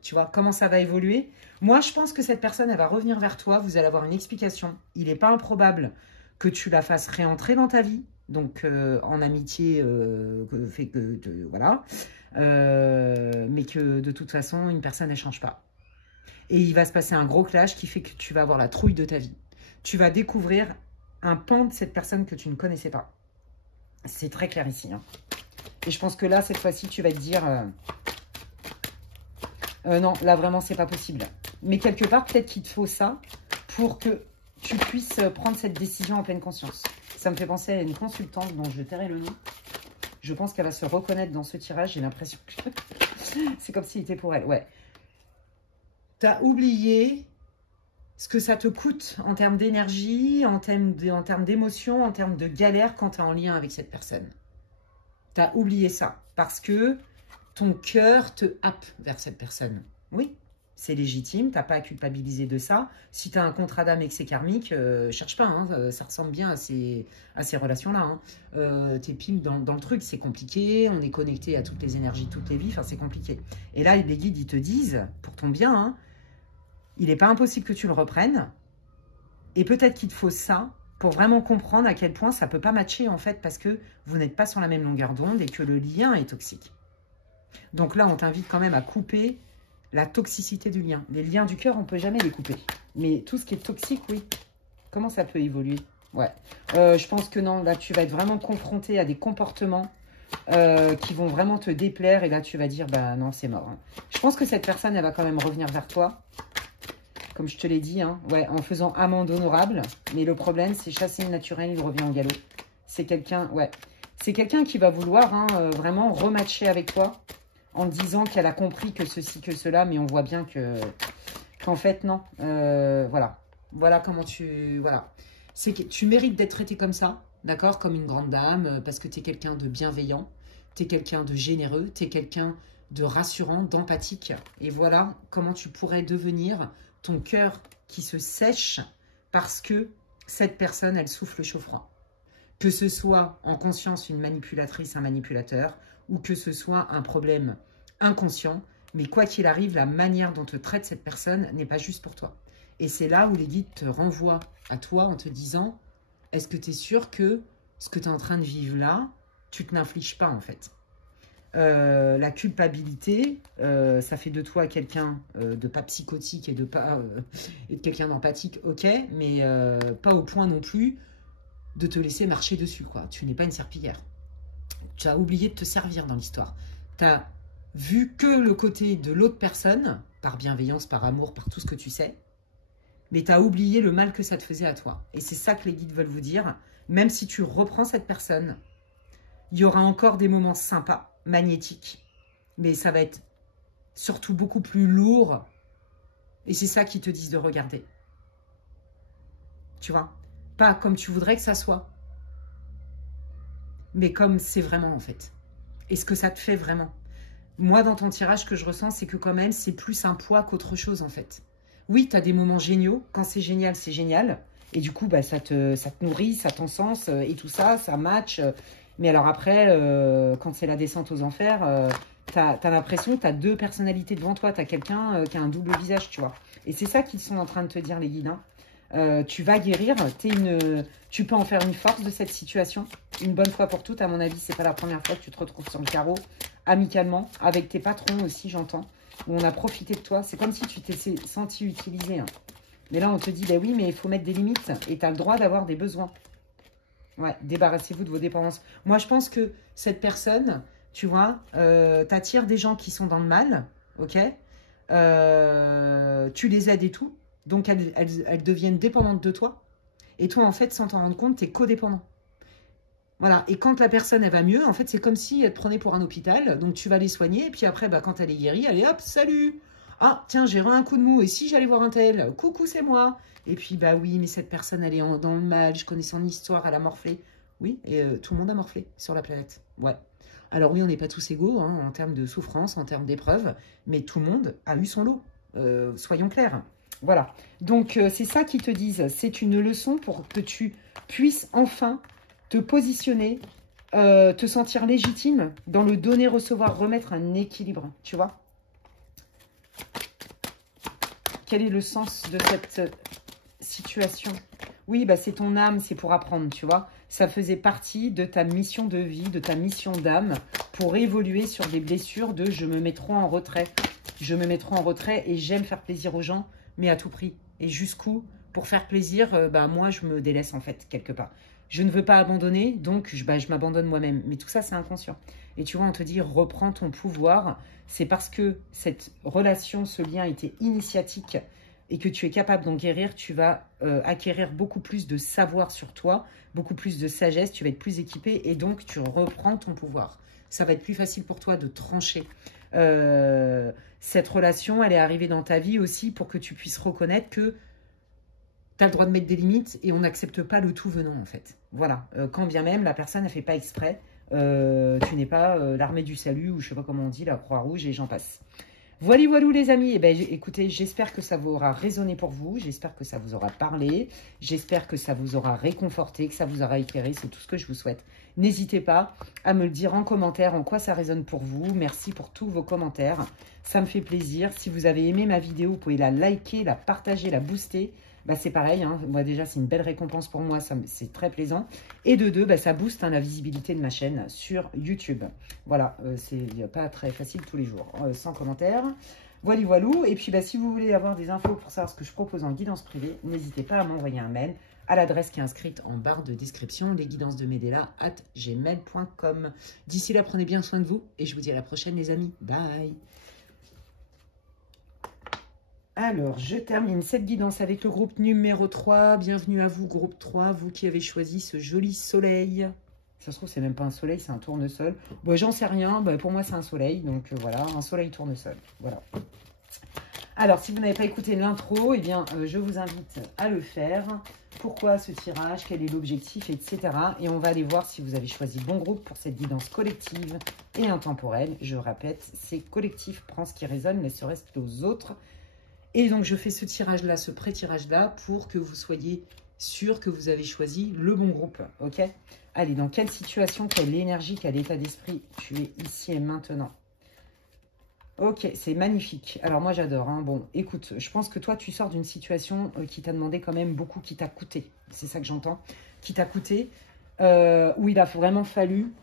Tu vois, comment ça va évoluer? Moi, je pense que cette personne, elle va revenir vers toi. Vous allez avoir une explication. Il n'est pas improbable que tu la fasses réentrer dans ta vie. Donc, en amitié, voilà. Mais que, de toute façon, une personne, elle ne change pas. Et il va se passer un gros clash qui fait que tu vas avoir la trouille de ta vie. Tu vas découvrir un pan de cette personne que tu ne connaissais pas. C'est très clair ici. Hein. Et je pense que là, cette fois-ci, tu vas te dire... non, là, vraiment, c'est pas possible. Mais quelque part, peut-être qu'il te faut ça pour que tu puisses prendre cette décision en pleine conscience. Ça me fait penser à une consultante dont je tairai le nom. Je pense qu'elle va se reconnaître dans ce tirage. J'ai l'impression que c'est comme s'il était pour elle. Ouais. T'as oublié ce que ça te coûte en termes d'énergie, en termes d'émotion, en termes de galère quand tu es en lien avec cette personne. Tu as oublié ça parce que ton cœur te happe vers cette personne. Oui, c'est légitime, tu n'as pas à culpabiliser de ça. Si tu as un contrat d'âme et que c'est karmique, cherche pas, hein, ça ressemble bien à ces relations-là. Hein. Tu es pile dans le truc, c'est compliqué, on est connecté à toutes les énergies, toutes les vies, enfin c'est compliqué. Et là, les guides, ils te disent, pour ton bien, hein, il n'est pas impossible que tu le reprennes, Et peut-être qu'il te faut ça pour vraiment comprendre à quel point ça ne peut pas matcher, en fait, parce que vous n'êtes pas sur la même longueur d'onde et que le lien est toxique. Donc là, on t'invite quand même à couper la toxicité du lien. Les liens du cœur, on ne peut jamais les couper. Mais tout ce qui est toxique, oui. Comment ça peut évoluer? Ouais. Je pense que non, là, tu vas être vraiment confronté à des comportements qui vont vraiment te déplaire. Et là, tu vas dire, bah non, c'est mort. Hein. Je pense que cette personne, elle va quand même revenir vers toi. Comme je te l'ai dit, hein, ouais, en faisant amende honorable. Mais le problème, c'est chasser le naturel, il revient en galop. C'est quelqu'un, ouais. C'est quelqu'un qui va vouloir hein, vraiment rematcher avec toi en disant qu'elle a compris que ceci, que cela. Mais on voit bien qu'en fait, non. Voilà. Voilà comment tu... Voilà. C'est que tu mérites d'être traité comme ça, d'accord? Comme une grande dame, parce que tu es quelqu'un de bienveillant, tu es quelqu'un de généreux, tu es quelqu'un de rassurant, d'empathique. Et voilà comment tu pourrais devenir ton cœur qui se sèche parce que cette personne, elle souffle le chaud-froid. Que ce soit en conscience une manipulatrice, un manipulateur, ou que ce soit un problème inconscient, mais quoi qu'il arrive, la manière dont te traite cette personne n'est pas juste pour toi. Et c'est là où les guides te renvoient à toi en te disant, est-ce que tu es sûr que ce que tu es en train de vivre là, tu te l'infliges pas en fait? La culpabilité, ça fait de toi quelqu'un de pas psychotique et de quelqu'un d'empathique, ok, mais pas au point non plus de te laisser marcher dessus, quoi. Tu n'es pas une serpillière. Tu as oublié de te servir dans l'histoire. Tu as vu que le côté de l'autre personne, par bienveillance, par amour, par tout ce que tu sais, mais tu as oublié le mal que ça te faisait à toi. Et c'est ça que les guides veulent vous dire. Même si tu reprends cette personne, il y aura encore des moments sympas, magnétiques, mais ça va être surtout beaucoup plus lourd. Et c'est ça qu'ils te disent de regarder. Tu vois? Pas comme tu voudrais que ça soit, mais comme c'est vraiment en fait. Et ce que ça te fait vraiment. Moi, dans ton tirage, ce que je ressens, c'est que quand même, c'est plus un poids qu'autre chose en fait. Oui, tu as des moments géniaux. Quand c'est génial, c'est génial. Et du coup, bah, ça te nourrit, ça t'encense et tout ça, ça match. Mais alors après, quand c'est la descente aux enfers, tu as l'impression que tu as deux personnalités devant toi. Tu as quelqu'un qui a un double visage, tu vois. Et c'est ça qu'ils sont en train de te dire, les guides. Hein. Tu vas guérir. Tu peux en faire une force de cette situation. Une bonne fois pour toutes, à mon avis, c'est pas la première fois que tu te retrouves sur le carreau, amicalement, avec tes patrons aussi, j'entends. Où on a profité de toi. C'est comme si tu t'es senti utilisé. Hein. Mais là, on te dit, ben oui, mais il faut mettre des limites. Et tu as le droit d'avoir des besoins. Ouais, débarrassez-vous de vos dépendances. Moi, je pense que cette personne, tu vois, t'attires des gens qui sont dans le mal, ok? Tu les aides et tout. Donc, elles deviennent dépendantes de toi. Et toi, en fait, sans t'en rendre compte, t'es codépendant. Voilà, et quand la personne, elle va mieux, en fait, c'est comme si elle te prenait pour un hôpital. Donc, tu vas les soigner. Et puis après, bah, quand elle est guérie, allez hop, salut! Ah, tiens, j'ai un coup de mou. Et si j'allais voir un tel? Coucou, c'est moi. Et puis, bah oui, mais cette personne, elle est dans le mal. Je connais son histoire, elle a morflé. Oui, et tout le monde a morflé sur la planète. Ouais. Alors oui, on n'est pas tous égaux hein, en termes de souffrance, en termes d'épreuves. Mais tout le monde a eu son lot. Soyons clairs. Voilà. Donc, c'est ça qu'ils te disent. C'est une leçon pour que tu puisses enfin te positionner, te sentir légitime dans le donner-recevoir, remettre un équilibre. Tu vois? Quel est le sens de cette situation? Oui, bah c'est ton âme, c'est pour apprendre, tu vois. Ça faisait partie de ta mission de vie, de ta mission d'âme, pour évoluer sur des blessures de « je me mets trop en retrait ». Je me mets trop en retrait et j'aime faire plaisir aux gens, mais à tout prix. Et jusqu'où? Pour faire plaisir, bah moi, je me délaisse en fait, quelque part. Je ne veux pas abandonner, donc je m'abandonne moi-même. Mais tout ça, c'est inconscient. Et tu vois, on te dit, reprends ton pouvoir. C'est parce que cette relation, ce lien était initiatique et que tu es capable d'en guérir, tu vas acquérir beaucoup plus de savoir sur toi, beaucoup plus de sagesse, tu vas être plus équipé et donc tu reprends ton pouvoir. Ça va être plus facile pour toi de trancher. Cette relation, elle est arrivée dans ta vie aussi pour que tu puisses reconnaître que tu as le droit de mettre des limites et on n'accepte pas le tout venant en fait. Voilà, quand bien même la personne ne fait pas exprès, tu n'es pas l'armée du salut ou je ne sais pas comment on dit, la Croix-Rouge et j'en passe. Voilà, voilà les amis, eh ben, écoutez, j'espère que ça vous aura résonné pour vous, j'espère que ça vous aura parlé, j'espère que ça vous aura réconforté, que ça vous aura éclairé, c'est tout ce que je vous souhaite. N'hésitez pas à me le dire en commentaire en quoi ça résonne pour vous, merci pour tous vos commentaires, ça me fait plaisir. Si vous avez aimé ma vidéo, vous pouvez la liker, la partager, la booster bah, c'est pareil. Hein. Moi, déjà, c'est une belle récompense pour moi. C'est très plaisant. Et de deux, bah, ça booste la visibilité de ma chaîne sur YouTube. Voilà, c'est pas très facile tous les jours. Sans commentaire. Voilà, voilou. Et puis, bah, si vous voulez avoir des infos pour savoir ce que je propose en guidance privée, n'hésitez pas à m'envoyer un mail à l'adresse qui est inscrite en barre de description, lesguidancesdemedela@gmail.com. D'ici là, prenez bien soin de vous et je vous dis à la prochaine, les amis. Bye. Alors, je termine cette guidance avec le groupe numéro 3. Bienvenue à vous, groupe 3, vous qui avez choisi ce joli soleil. Ça se trouve, c'est même pas un soleil, c'est un tournesol. Bon, j'en sais rien, bah, pour moi, c'est un soleil. Donc, voilà, un soleil tournesol. Voilà. Alors, si vous n'avez pas écouté l'intro, eh bien, je vous invite à le faire. Pourquoi ce tirage? Quel est l'objectif? Etc. Et on va aller voir si vous avez choisi le bon groupe pour cette guidance collective et intemporelle. Je répète, c'est collectif, prends ce qui résonne, laisse le reste aux autres. Et donc, je fais ce tirage-là, ce pré-tirage-là, pour que vous soyez sûr que vous avez choisi le bon groupe. Ok? Allez, dans quelle situation, quelle énergie, quel état d'esprit tu es ici et maintenant? Ok, c'est magnifique. Alors, moi, j'adore. Hein. Bon, écoute, je pense que toi, tu sors d'une situation qui t'a demandé quand même beaucoup, qui t'a coûté. C'est ça que j'entends. Qui t'a coûté, où il a vraiment fallu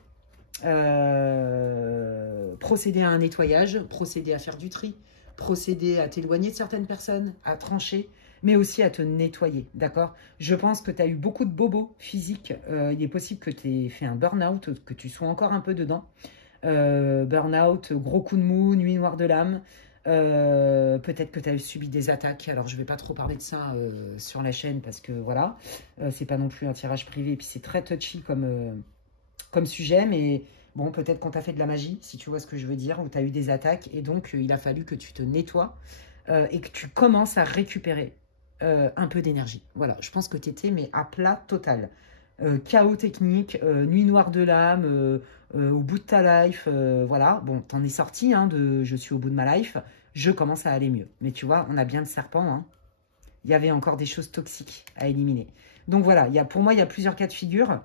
procéder à un nettoyage, procéder à faire du tri, procéder à t'éloigner de certaines personnes, à trancher, mais aussi à te nettoyer, d'accord? Je pense que tu as eu beaucoup de bobos physiques. Il est possible que tu aies fait un burn-out, que tu sois encore un peu dedans. Burn-out, gros coup de mou, nuit noire de l'âme. Peut-être que tu as subi des attaques. Alors, je ne vais pas trop parler de ça sur la chaîne parce que, voilà, c'est pas non plus un tirage privé. Et puis, c'est très touchy comme sujet, mais... Bon, peut-être qu'on t'a fait de la magie, si tu vois ce que je veux dire, où tu as eu des attaques. Et donc, il a fallu que tu te nettoies et que tu commences à récupérer un peu d'énergie. Voilà, je pense que tu étais mais à plat total. Chaos technique, nuit noire de l'âme, au bout de ta life. Voilà, bon, t'en es sorti hein, de « je suis au bout de ma life ». Je commence à aller mieux. Mais tu vois, on a bien le serpent. Hein. Il y avait encore des choses toxiques à éliminer. Donc voilà, pour moi, il y a plusieurs cas de figure.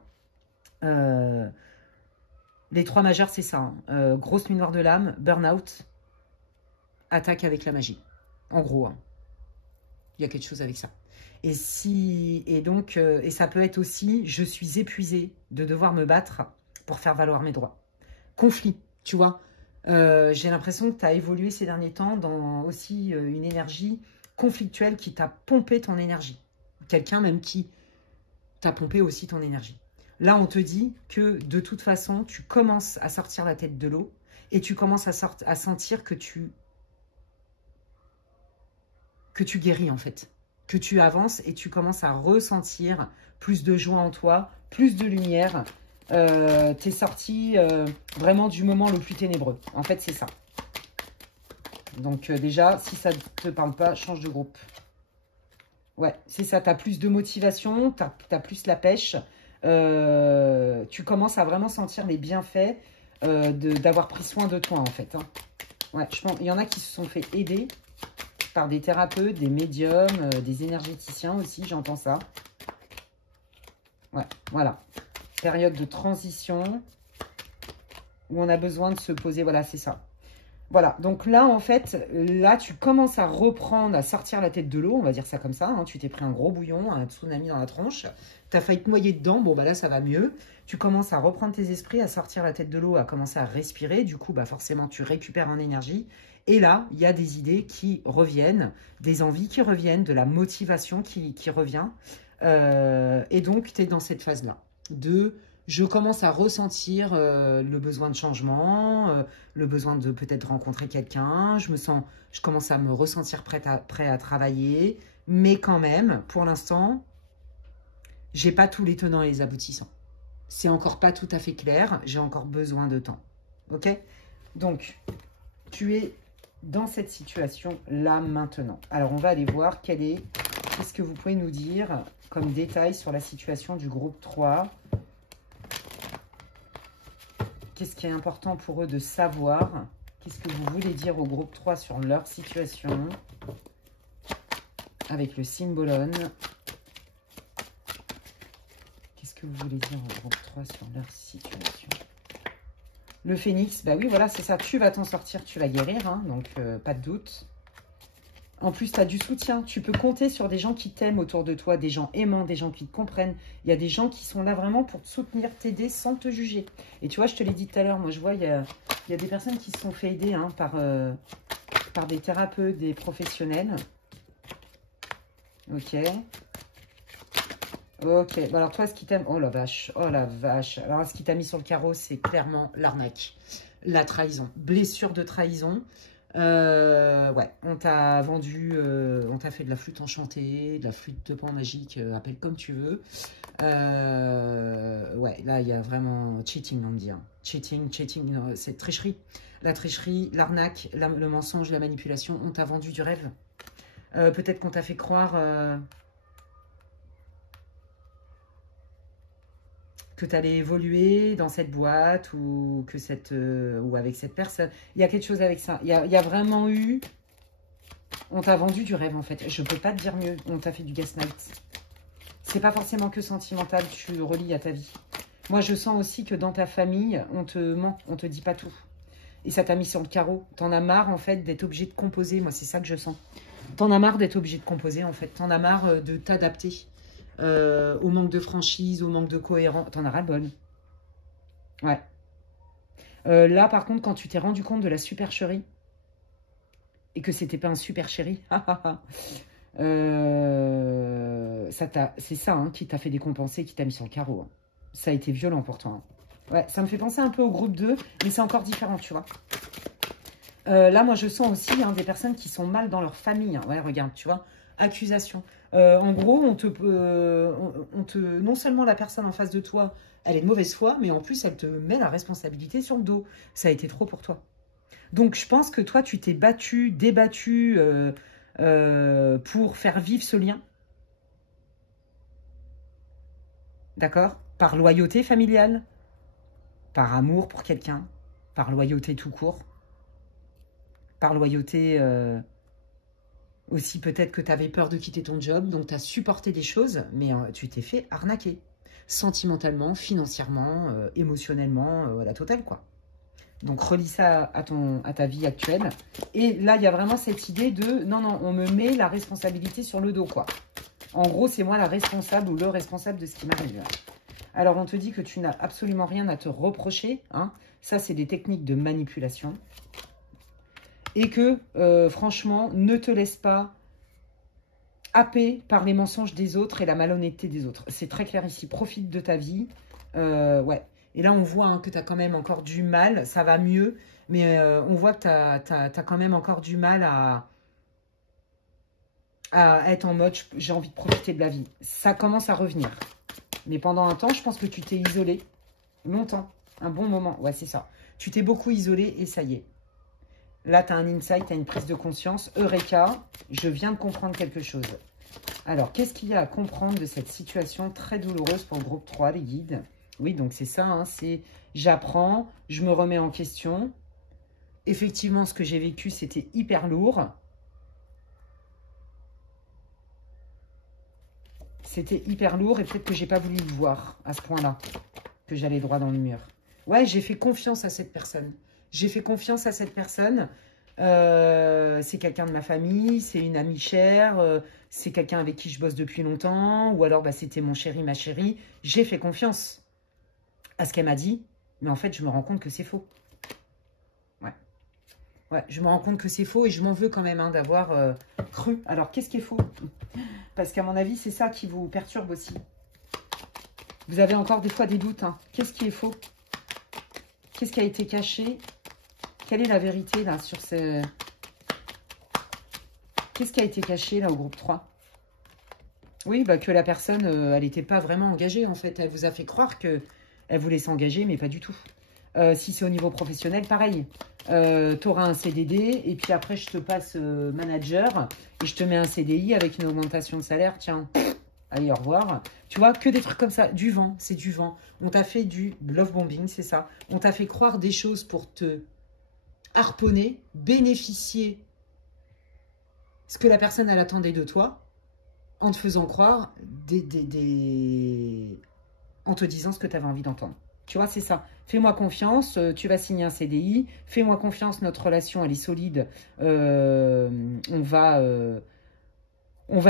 Les trois majeurs, c'est ça. Hein. Grosse nuit noire de l'âme, burn-out, attaque avec la magie. En gros, hein. Il y a quelque chose avec ça. Et ça peut être aussi, je suis épuisée de devoir me battre pour faire valoir mes droits. Conflit, tu vois. J'ai l'impression que tu as évolué ces derniers temps dans aussi une énergie conflictuelle qui t'a pompé ton énergie. Quelqu'un même qui t'a pompé aussi ton énergie. Là, on te dit que de toute façon, tu commences à sortir la tête de l'eau et tu commences à sentir que tu guéris en fait. Que tu avances et tu commences à ressentir plus de joie en toi, plus de lumière. Tu es sorti vraiment du moment le plus ténébreux. En fait, c'est ça. Donc déjà, si ça ne te parle pas, change de groupe. Ouais, c'est ça. Tu as plus de motivation, tu as plus la pêche. Tu commences à vraiment sentir les bienfaits d'avoir pris soin de toi, en fait. Hein. Ouais, je pense, il y en a qui se sont fait aider par des thérapeutes, des médiums, des énergéticiens aussi, j'entends ça. Ouais, voilà. Période de transition où on a besoin de se poser, voilà, c'est ça. Voilà, donc là, en fait, là, tu commences à reprendre, à sortir la tête de l'eau, on va dire ça comme ça. Hein. Tu t'es pris un gros bouillon, un tsunami dans la tronche. Tu as failli te noyer dedans, bon, bah là, ça va mieux. Tu commences à reprendre tes esprits, à sortir la tête de l'eau, à commencer à respirer. Du coup, bah forcément, tu récupères en énergie. Et là, il y a des idées qui reviennent, des envies qui reviennent, de la motivation qui revient. Et donc, tu es dans cette phase-là je commence à ressentir le besoin de changement, le besoin de peut-être rencontrer quelqu'un. Je commence à me ressentir prêt à travailler. Mais quand même, pour l'instant, j'ai pas tous les tenants et les aboutissants. C'est encore pas tout à fait clair. J'ai encore besoin de temps. Ok? Donc, tu es dans cette situation là maintenant. Alors, on va aller voir qu'est-ce que vous pouvez nous dire comme détail sur la situation du groupe 3. Qu'est-ce qui est important pour eux de savoir? Qu'est-ce que vous voulez dire au groupe 3 sur leur situation? Avec le symbolone. Qu'est-ce que vous voulez dire au groupe 3 sur leur situation? Le phénix, bah oui, voilà, c'est ça. Tu vas t'en sortir, tu vas guérir, hein, donc pas de doute. En plus, tu as du soutien. Tu peux compter sur des gens qui t'aiment autour de toi, des gens aimants, des gens qui te comprennent. Il y a des gens qui sont là vraiment pour te soutenir, t'aider sans te juger. Et tu vois, je te l'ai dit tout à l'heure, moi je vois, il y a des personnes qui se sont fait aider hein, par des thérapeutes, des professionnels. Ok. Ok. Bon, alors toi, ce qui t'aime... Oh la vache. Oh la vache. Alors, ce qui t'a mis sur le carreau, c'est clairement l'arnaque. La trahison. Blessure de trahison. Ouais, on t'a vendu, on t'a fait de la flûte enchantée, de la flûte de pan magique, appelle comme tu veux. Ouais, là, il y a vraiment cheating, on me dit. Hein. Cheating, c'est tricherie. La tricherie, l'arnaque, le mensonge, la manipulation, on t'a vendu du rêve. Peut-être qu'on t'a fait croire que tu allais évoluer dans cette boîte ou ou avec cette personne. Il y a quelque chose avec ça. Il y a vraiment eu... On t'a vendu du rêve, en fait. Je ne peux pas te dire mieux. On t'a fait du gaslight. C'est pas forcément que sentimental, tu relis à ta vie. Moi, je sens aussi que dans ta famille, on te ment, on te dit pas tout. Et ça t'a mis sur le carreau. T'en as marre, en fait, d'être obligé de composer. Moi, c'est ça que je sens. T'en as marre d'être obligé de composer, en fait. T'en as marre de t'adapter. Au manque de franchise, au manque de cohérence. T'en as ras-le-bol. Ouais. Là, par contre, quand tu t'es rendu compte de la supercherie et que c'était pas un super chéri, c'est ça hein, qui t'a fait décompenser, qui t'a mis sur le carreau. Hein. Ça a été violent pour toi. Hein. Ouais, ça me fait penser un peu au groupe 2, mais c'est encore différent, tu vois. Là, moi, je sens aussi hein, des personnes qui sont mal dans leur famille. Hein. Ouais, regarde, tu vois. Accusation. En gros, non seulement la personne en face de toi, elle est de mauvaise foi, mais en plus, elle te met la responsabilité sur le dos. Ça a été trop pour toi. Donc, je pense que toi, tu t'es battu, débattu pour faire vivre ce lien. D'accord? Par loyauté familiale, par amour pour quelqu'un, par loyauté tout court, par loyauté... Aussi, peut-être que tu avais peur de quitter ton job, donc tu as supporté des choses, mais tu t'es fait arnaquer. Sentimentalement, financièrement, émotionnellement, la totale, quoi. Donc, relis ça à ta vie actuelle. Et là, il y a vraiment cette idée de, non, non, on me met la responsabilité sur le dos, quoi. En gros, c'est moi la responsable ou le responsable de ce qui m'arrive. Alors, on te dit que tu n'as absolument rien à te reprocher. Hein. Ça, c'est des techniques de manipulation. Et que, franchement, ne te laisse pas happer par les mensonges des autres et la malhonnêteté des autres. C'est très clair ici. Profite de ta vie. Ouais. Et là, on voit hein, que tu as quand même encore du mal. Ça va mieux. Mais on voit que tu as quand même encore du mal à être en mode « j'ai envie de profiter de la vie ». Ça commence à revenir. Mais pendant un temps, je pense que tu t'es isolé. Longtemps. Un bon moment. Ouais, c'est ça. Tu t'es beaucoup isolé et ça y est. Là, tu as un insight, tu as une prise de conscience. Eureka, je viens de comprendre quelque chose. Alors, qu'est-ce qu'il y a à comprendre de cette situation très douloureuse pour le groupe 3, les guides? Oui, donc c'est ça, hein, c'est j'apprends, je me remets en question. Effectivement, ce que j'ai vécu, c'était hyper lourd. C'était hyper lourd et peut-être que j'ai pas voulu le voir à ce point-là, que j'allais droit dans le mur. Ouais, j'ai fait confiance à cette personne. J'ai fait confiance à cette personne. C'est quelqu'un de ma famille, c'est une amie chère, c'est quelqu'un avec qui je bosse depuis longtemps, ou alors bah, c'était mon chéri, ma chérie. J'ai fait confiance à ce qu'elle m'a dit, mais en fait, je me rends compte que c'est faux. Ouais. Ouais, je me rends compte que c'est faux et je m'en veux quand même hein, d'avoir cru. Alors, qu'est-ce qui est faux? Parce qu'à mon avis, c'est ça qui vous perturbe aussi. Vous avez encore des fois des doutes. Hein. Qu'est-ce qui est faux? Qu'est-ce qui a été caché? Quelle est la vérité là sur ce... Qu'est-ce qui a été caché là au groupe 3? Oui, bah que la personne, elle n'était pas vraiment engagée en fait. Elle vous a fait croire qu'elle voulait s'engager, mais pas du tout. Si c'est au niveau professionnel, pareil. Tu auras un CDD et puis après je te passe manager et je te mets un CDI avec une augmentation de salaire. Tiens, allez, au revoir. Tu vois, que des trucs comme ça. Du vent, c'est du vent. On t'a fait du love bombing, c'est ça. On t'a fait croire des choses pour te harponner, bénéficier ce que la personne elle attendait de toi en te faisant croire en te disant ce que tu avais envie d'entendre. Tu vois, c'est ça. Fais-moi confiance, tu vas signer un CDI. Fais-moi confiance, notre relation, elle est solide. On va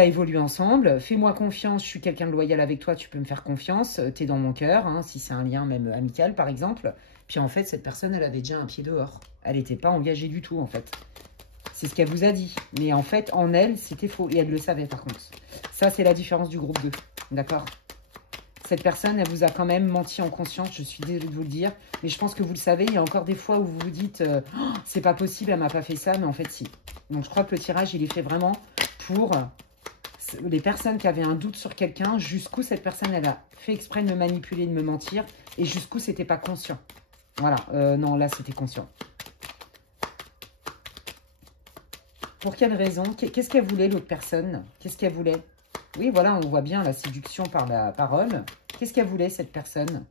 évoluer ensemble. Fais-moi confiance, je suis quelqu'un de loyal avec toi, tu peux me faire confiance. Tu es dans mon cœur, hein, si c'est un lien même amical, par exemple. Puis en fait, cette personne, elle avait déjà un pied dehors. Elle n'était pas engagée du tout, en fait. C'est ce qu'elle vous a dit. Mais en fait, en elle, c'était faux. Et elle le savait, par contre. Ça, c'est la différence du groupe 2. D'accord? Cette personne, elle vous a quand même menti en conscience. Je suis désolée de vous le dire. Mais je pense que vous le savez. Il y a encore des fois où vous vous dites oh, c'est pas possible, elle m'a pas fait ça. Mais en fait, si. Donc, je crois que le tirage, il est fait vraiment pour les personnes qui avaient un doute sur quelqu'un. Jusqu'où cette personne, elle a fait exprès de me manipuler, de me mentir. Et jusqu'où c'était pas conscient. Voilà. Non, là, c'était conscient. Pour quelle raison? Qu'est-ce qu'elle voulait, l'autre personne? Qu'est-ce qu'elle voulait? Oui, voilà, on voit bien la séduction par la parole. Qu'est-ce qu'elle voulait, cette personne?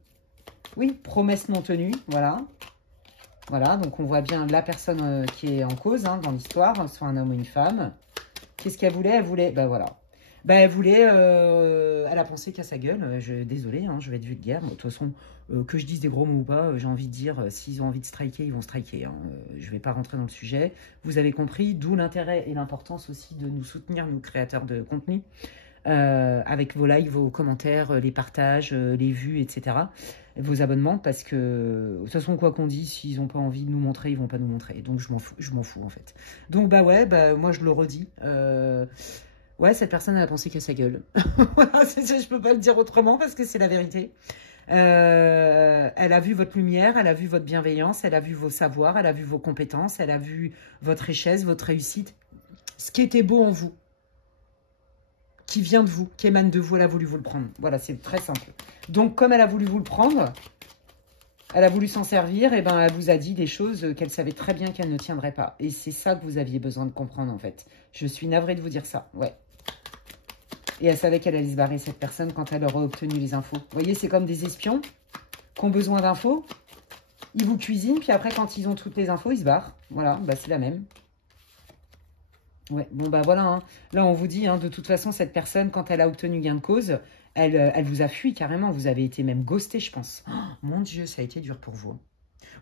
Oui, promesse non tenue, voilà. Voilà, donc on voit bien la personne qui est en cause hein, dans l'histoire, soit un homme ou une femme. Qu'est-ce qu'elle voulait? Elle voulait, ben voilà. Ben elle voulait, elle a pensé qu'à sa gueule. Désolée, hein, je vais être vulgaire. De toute façon, que je dise des gros mots ou pas, j'ai envie de dire, s'ils ont envie de striker, ils vont striker. Hein. Je ne vais pas rentrer dans le sujet. Vous avez compris, d'où l'intérêt et l'importance aussi de nous soutenir, nous créateurs de contenu, avec vos likes, vos commentaires, les partages, les vues, etc. Vos abonnements, parce que, de toute façon, quoi qu'on dise, s'ils n'ont pas envie de nous montrer, ils ne vont pas nous montrer. Donc, je m'en fous, en fait. Donc, bah ouais, bah, moi, je le redis. Ouais, cette personne, elle a pensé qu'à sa gueule. Voilà, je peux pas le dire autrement parce que c'est la vérité. Elle a vu votre lumière, elle a vu votre bienveillance, elle a vu vos savoirs, elle a vu vos compétences, elle a vu votre richesse, votre réussite. Ce qui était beau en vous, qui vient de vous, qui émane de vous, elle a voulu vous le prendre. Voilà, c'est très simple. Donc, comme elle a voulu vous le prendre, elle a voulu s'en servir, et ben elle vous a dit des choses qu'elle savait très bien qu'elle ne tiendrait pas. Et c'est ça que vous aviez besoin de comprendre, en fait. Je suis navrée de vous dire ça, ouais. Et elle savait qu'elle allait se barrer, cette personne, quand elle aura obtenu les infos. Vous voyez, c'est comme des espions qui ont besoin d'infos. Ils vous cuisinent, puis après, quand ils ont toutes les infos, ils se barrent. Voilà, bah, c'est la même. Ouais, bon, bah voilà. Hein. Là, on vous dit, hein, de toute façon, cette personne, quand elle a obtenu gain de cause, elle vous a fui carrément. Vous avez été même ghosté, je pense. Oh, mon Dieu, ça a été dur pour vous.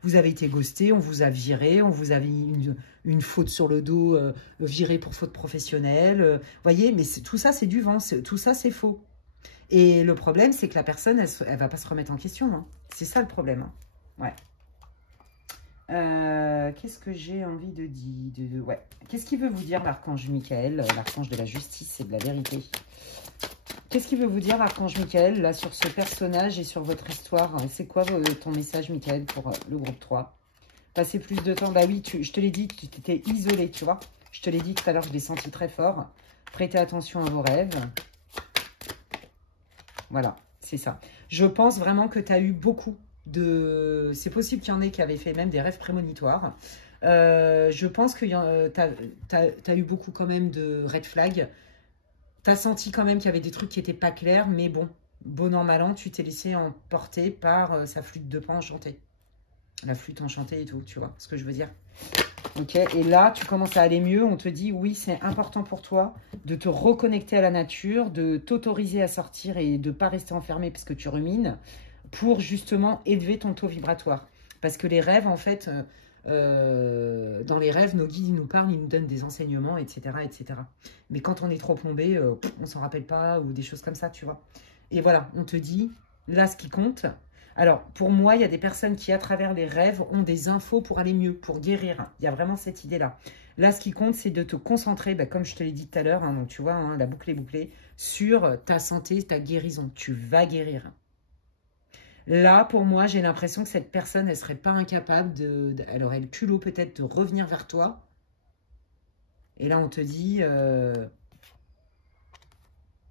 Vous avez été ghosté, on vous a viré, on vous a mis une faute sur le dos, viré pour faute professionnelle. Voyez, mais tout ça, c'est du vent, tout ça, c'est faux. Et le problème, c'est que la personne, elle va pas se remettre en question. Hein. C'est ça le problème. Hein. Ouais. Qu'est-ce que j'ai envie de dire ouais. Qu'est-ce qu'il veut vous dire, l'archange Michael, l'archange de la justice et de la vérité? Qu'est-ce qu'il veut vous dire, l'archange Michael, là, sur ce personnage et sur votre histoire? C'est quoi ton message, Michael, pour le groupe 3? Passer plus de temps. Bah oui, je te l'ai dit, tu t'étais isolé, tu vois. Je te l'ai dit tout à l'heure, je l'ai senti très fort. Prêtez attention à vos rêves. Voilà, c'est ça. Je pense vraiment que tu as eu beaucoup de... C'est possible qu'il y en ait qui avaient fait même des rêves prémonitoires. Je pense que tu as eu beaucoup quand même de red flags. Tu as senti quand même qu'il y avait des trucs qui n'étaient pas clairs, mais bon an, mal an, tu t'es laissé emporter par sa flûte de pan enchantée. La flûte enchantée et tout, tu vois ce que je veux dire? Ok, et là, tu commences à aller mieux. On te dit, oui, c'est important pour toi de te reconnecter à la nature, de t'autoriser à sortir et de ne pas rester enfermé parce que tu rumines, pour justement élever ton taux vibratoire. Parce que les rêves, en fait... dans les rêves, nos guides ils nous parlent, ils nous donnent des enseignements, etc. etc. Mais quand on est trop plombé, on s'en rappelle pas, ou des choses comme ça, tu vois. Et voilà, on te dit, là, ce qui compte. Alors, pour moi, il y a des personnes qui, à travers les rêves, ont des infos pour aller mieux, pour guérir. Il y a vraiment cette idée-là. Là, ce qui compte, c'est de te concentrer, comme je te l'ai dit tout à l'heure, hein, donc tu vois, hein, la boucle est bouclée, sur ta santé, ta guérison. Tu vas guérir. Là, pour moi, j'ai l'impression que cette personne, elle ne serait pas incapable elle aurait le culot peut-être de revenir vers toi. Et là, on te dit,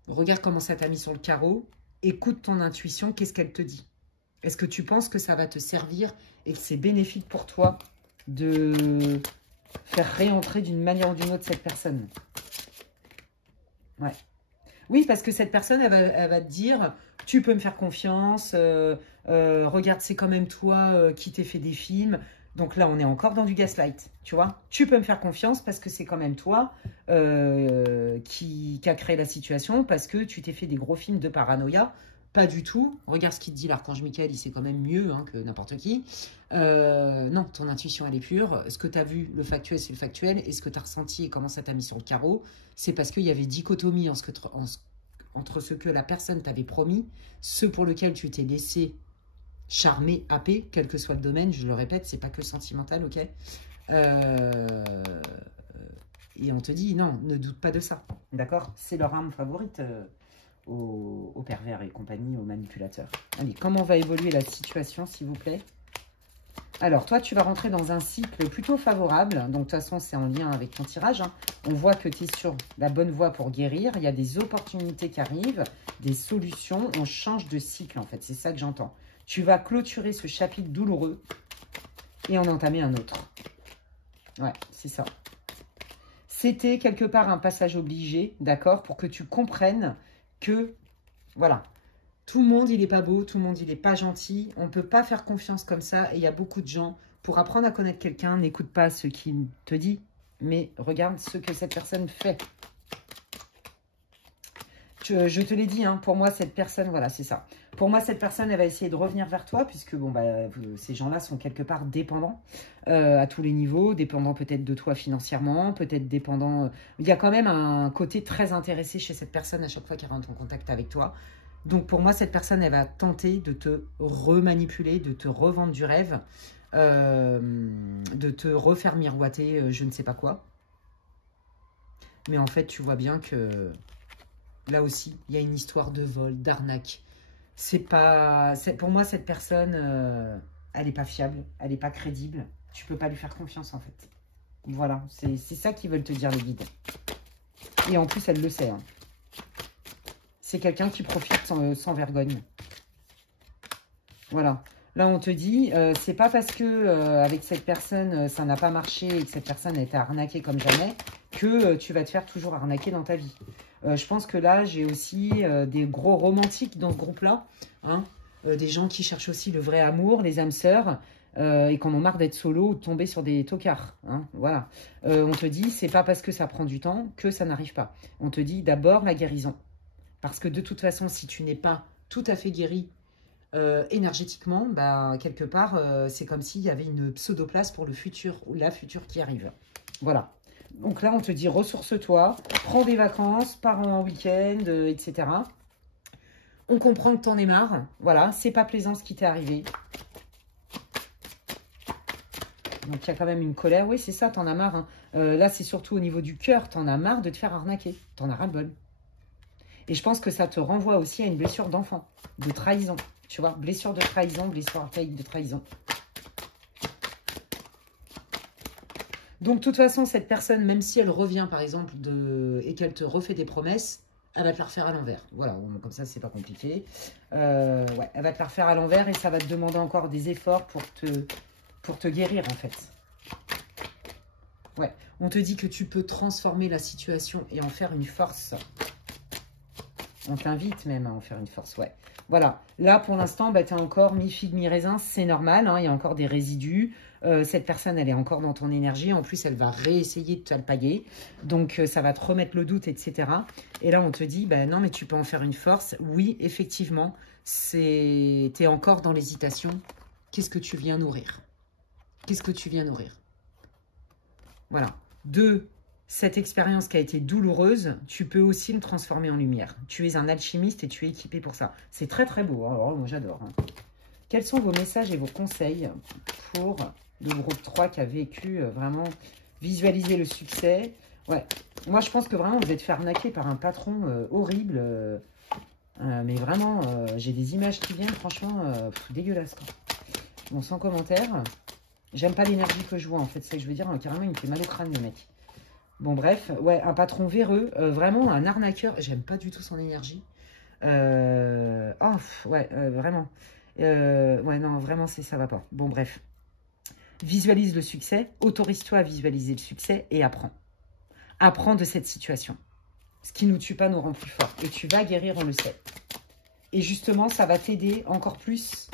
regarde comment ça t'a mis sur le carreau. Écoute ton intuition, qu'est-ce qu'elle te dit? Est-ce que tu penses que ça va te servir et que c'est bénéfique pour toi de faire réentrer d'une manière ou d'une autre cette personne? Ouais. Oui, parce que cette personne, elle va te dire... Tu peux me faire confiance, regarde, c'est quand même toi qui t'es fait des films. Donc là, on est encore dans du gaslight, tu vois. Tu peux me faire confiance parce que c'est quand même toi qui a créé la situation, parce que tu t'es fait des gros films de paranoïa. Pas du tout. Regarde ce qu'il te dit, l'archange Michael, il sait quand même mieux hein, que n'importe qui. Non, ton intuition, elle est pure. Ce que tu as vu, le factuel, c'est le factuel. Et ce que tu as ressenti et comment ça t'a mis sur le carreau, c'est parce qu'il y avait dichotomie entre ce que la personne t'avait promis, ce pour lequel tu t'es laissé charmer, happer, quel que soit le domaine. Je le répète, c'est pas que sentimental, ok et on te dit, non, ne doute pas de ça. D'accord? C'est leur arme favorite aux pervers et compagnie, aux manipulateurs. Allez, comment va évoluer la situation, s'il vous plaît? Alors, toi, tu vas rentrer dans un cycle plutôt favorable. Donc, de toute façon, c'est en lien avec ton tirage. Hein. On voit que tu es sur la bonne voie pour guérir. Il y a des opportunités qui arrivent, des solutions. On change de cycle, en fait. C'est ça que j'entends. Tu vas clôturer ce chapitre douloureux et en entamer un autre. Ouais, c'est ça. C'était quelque part un passage obligé, d'accord, pour que tu comprennes que, voilà, tout le monde, il n'est pas beau, tout le monde, il n'est pas gentil. On ne peut pas faire confiance comme ça. Et il y a beaucoup de gens, pour apprendre à connaître quelqu'un, n'écoute pas ce qu'il te dit, mais regarde ce que cette personne fait. Je te l'ai dit, hein, pour moi, cette personne, voilà, c'est ça. Pour moi, cette personne, elle va essayer de revenir vers toi, puisque bon, bah, ces gens-là sont quelque part dépendants à tous les niveaux, dépendants peut-être de toi financièrement, peut-être dépendants... il y a quand même un côté très intéressé chez cette personne à chaque fois qu'elle rentre en contact avec toi. Donc, pour moi, cette personne, elle va tenter de te remanipuler, de te revendre du rêve, de te refaire miroiter je ne sais pas quoi. Mais en fait, tu vois bien que... là aussi, il y a une histoire de vol, d'arnaque. Pour moi, cette personne, elle n'est pas fiable, elle n'est pas crédible. Tu peux pas lui faire confiance, en fait. Voilà, c'est ça qu'ils veulent te dire, les guides. Et en plus, elle le sait. Hein. C'est quelqu'un qui profite sans vergogne. Voilà. Là, on te dit, c'est pas parce que avec cette personne, ça n'a pas marché et que cette personne a été arnaquée comme jamais que tu vas te faire toujours arnaquer dans ta vie. Je pense que là, j'ai aussi des gros romantiques dans ce groupe-là. Hein, des gens qui cherchent aussi le vrai amour, les âmes sœurs, et qu'on en marre d'être solo ou de tomber sur des tocards. Hein, voilà. On te dit, c'est pas parce que ça prend du temps que ça n'arrive pas. On te dit d'abord la guérison. Parce que de toute façon, si tu n'es pas tout à fait guéri énergétiquement, bah, quelque part, c'est comme s'il y avait une pseudo-place pour le futur ou la future qui arrive. Voilà. Donc là, on te dit ressource-toi, prends des vacances, pars en week-end, etc. On comprend que t'en es marre. Voilà, c'est pas plaisant ce qui t'est arrivé. Donc il y a quand même une colère. Oui, c'est ça, t'en as marre. Hein. Là, c'est surtout au niveau du cœur. T'en as marre de te faire arnaquer. T'en as ras-le-bol. Et je pense que ça te renvoie aussi à une blessure d'enfant, de trahison. Tu vois, blessure de trahison, blessure archaïque de trahison. Donc, de toute façon, cette personne, même si elle revient, par exemple, et qu'elle te refait des promesses, elle va te la refaire à l'envers. Voilà, comme ça, c'est pas compliqué. Ouais, elle va te la refaire à l'envers et ça va te demander encore des efforts pour te guérir, en fait. Ouais, on te dit que tu peux transformer la situation et en faire une force. On t'invite même à en faire une force, ouais. Voilà, là, pour l'instant, bah, tu es encore mi-figue, mi-raisin, c'est normal, hein, il y a encore des résidus. Cette personne, elle est encore dans ton énergie. En plus, elle va réessayer de te alpaguer. Donc, ça va te remettre le doute, etc. Et là, on te dit, bah, non, mais tu peux en faire une force. Oui, effectivement, tu es encore dans l'hésitation. Qu'est-ce que tu viens nourrir? Qu'est-ce que tu viens nourrir? Voilà. Cette expérience qui a été douloureuse, tu peux aussi le transformer en lumière. Tu es un alchimiste et tu es équipé pour ça. C'est très, très beau. Hein. Alors, moi, j'adore. Hein. Quels sont vos messages et vos conseils pour le groupe 3 qui a vécu vraiment visualiser le succès? Ouais. Moi, je pense que vraiment, vous êtes fait arnaquer par un patron horrible. Mais vraiment, j'ai des images qui viennent, franchement, dégueulasse. Quoi. Bon, sans commentaire. J'aime pas l'énergie que je vois, en fait. C'est ce que je veux dire. Carrément, il me fait mal au crâne, le mec. Bon, bref, ouais, un patron véreux, vraiment un arnaqueur. J'aime pas du tout son énergie. Ouais, vraiment. Ouais, non, vraiment, ça va pas. Bon, bref. Visualise le succès, autorise-toi à visualiser le succès et apprends. Apprends de cette situation. Ce qui ne nous tue pas nous rend plus forts. Et tu vas guérir, on le sait. Et justement, ça va t'aider encore plus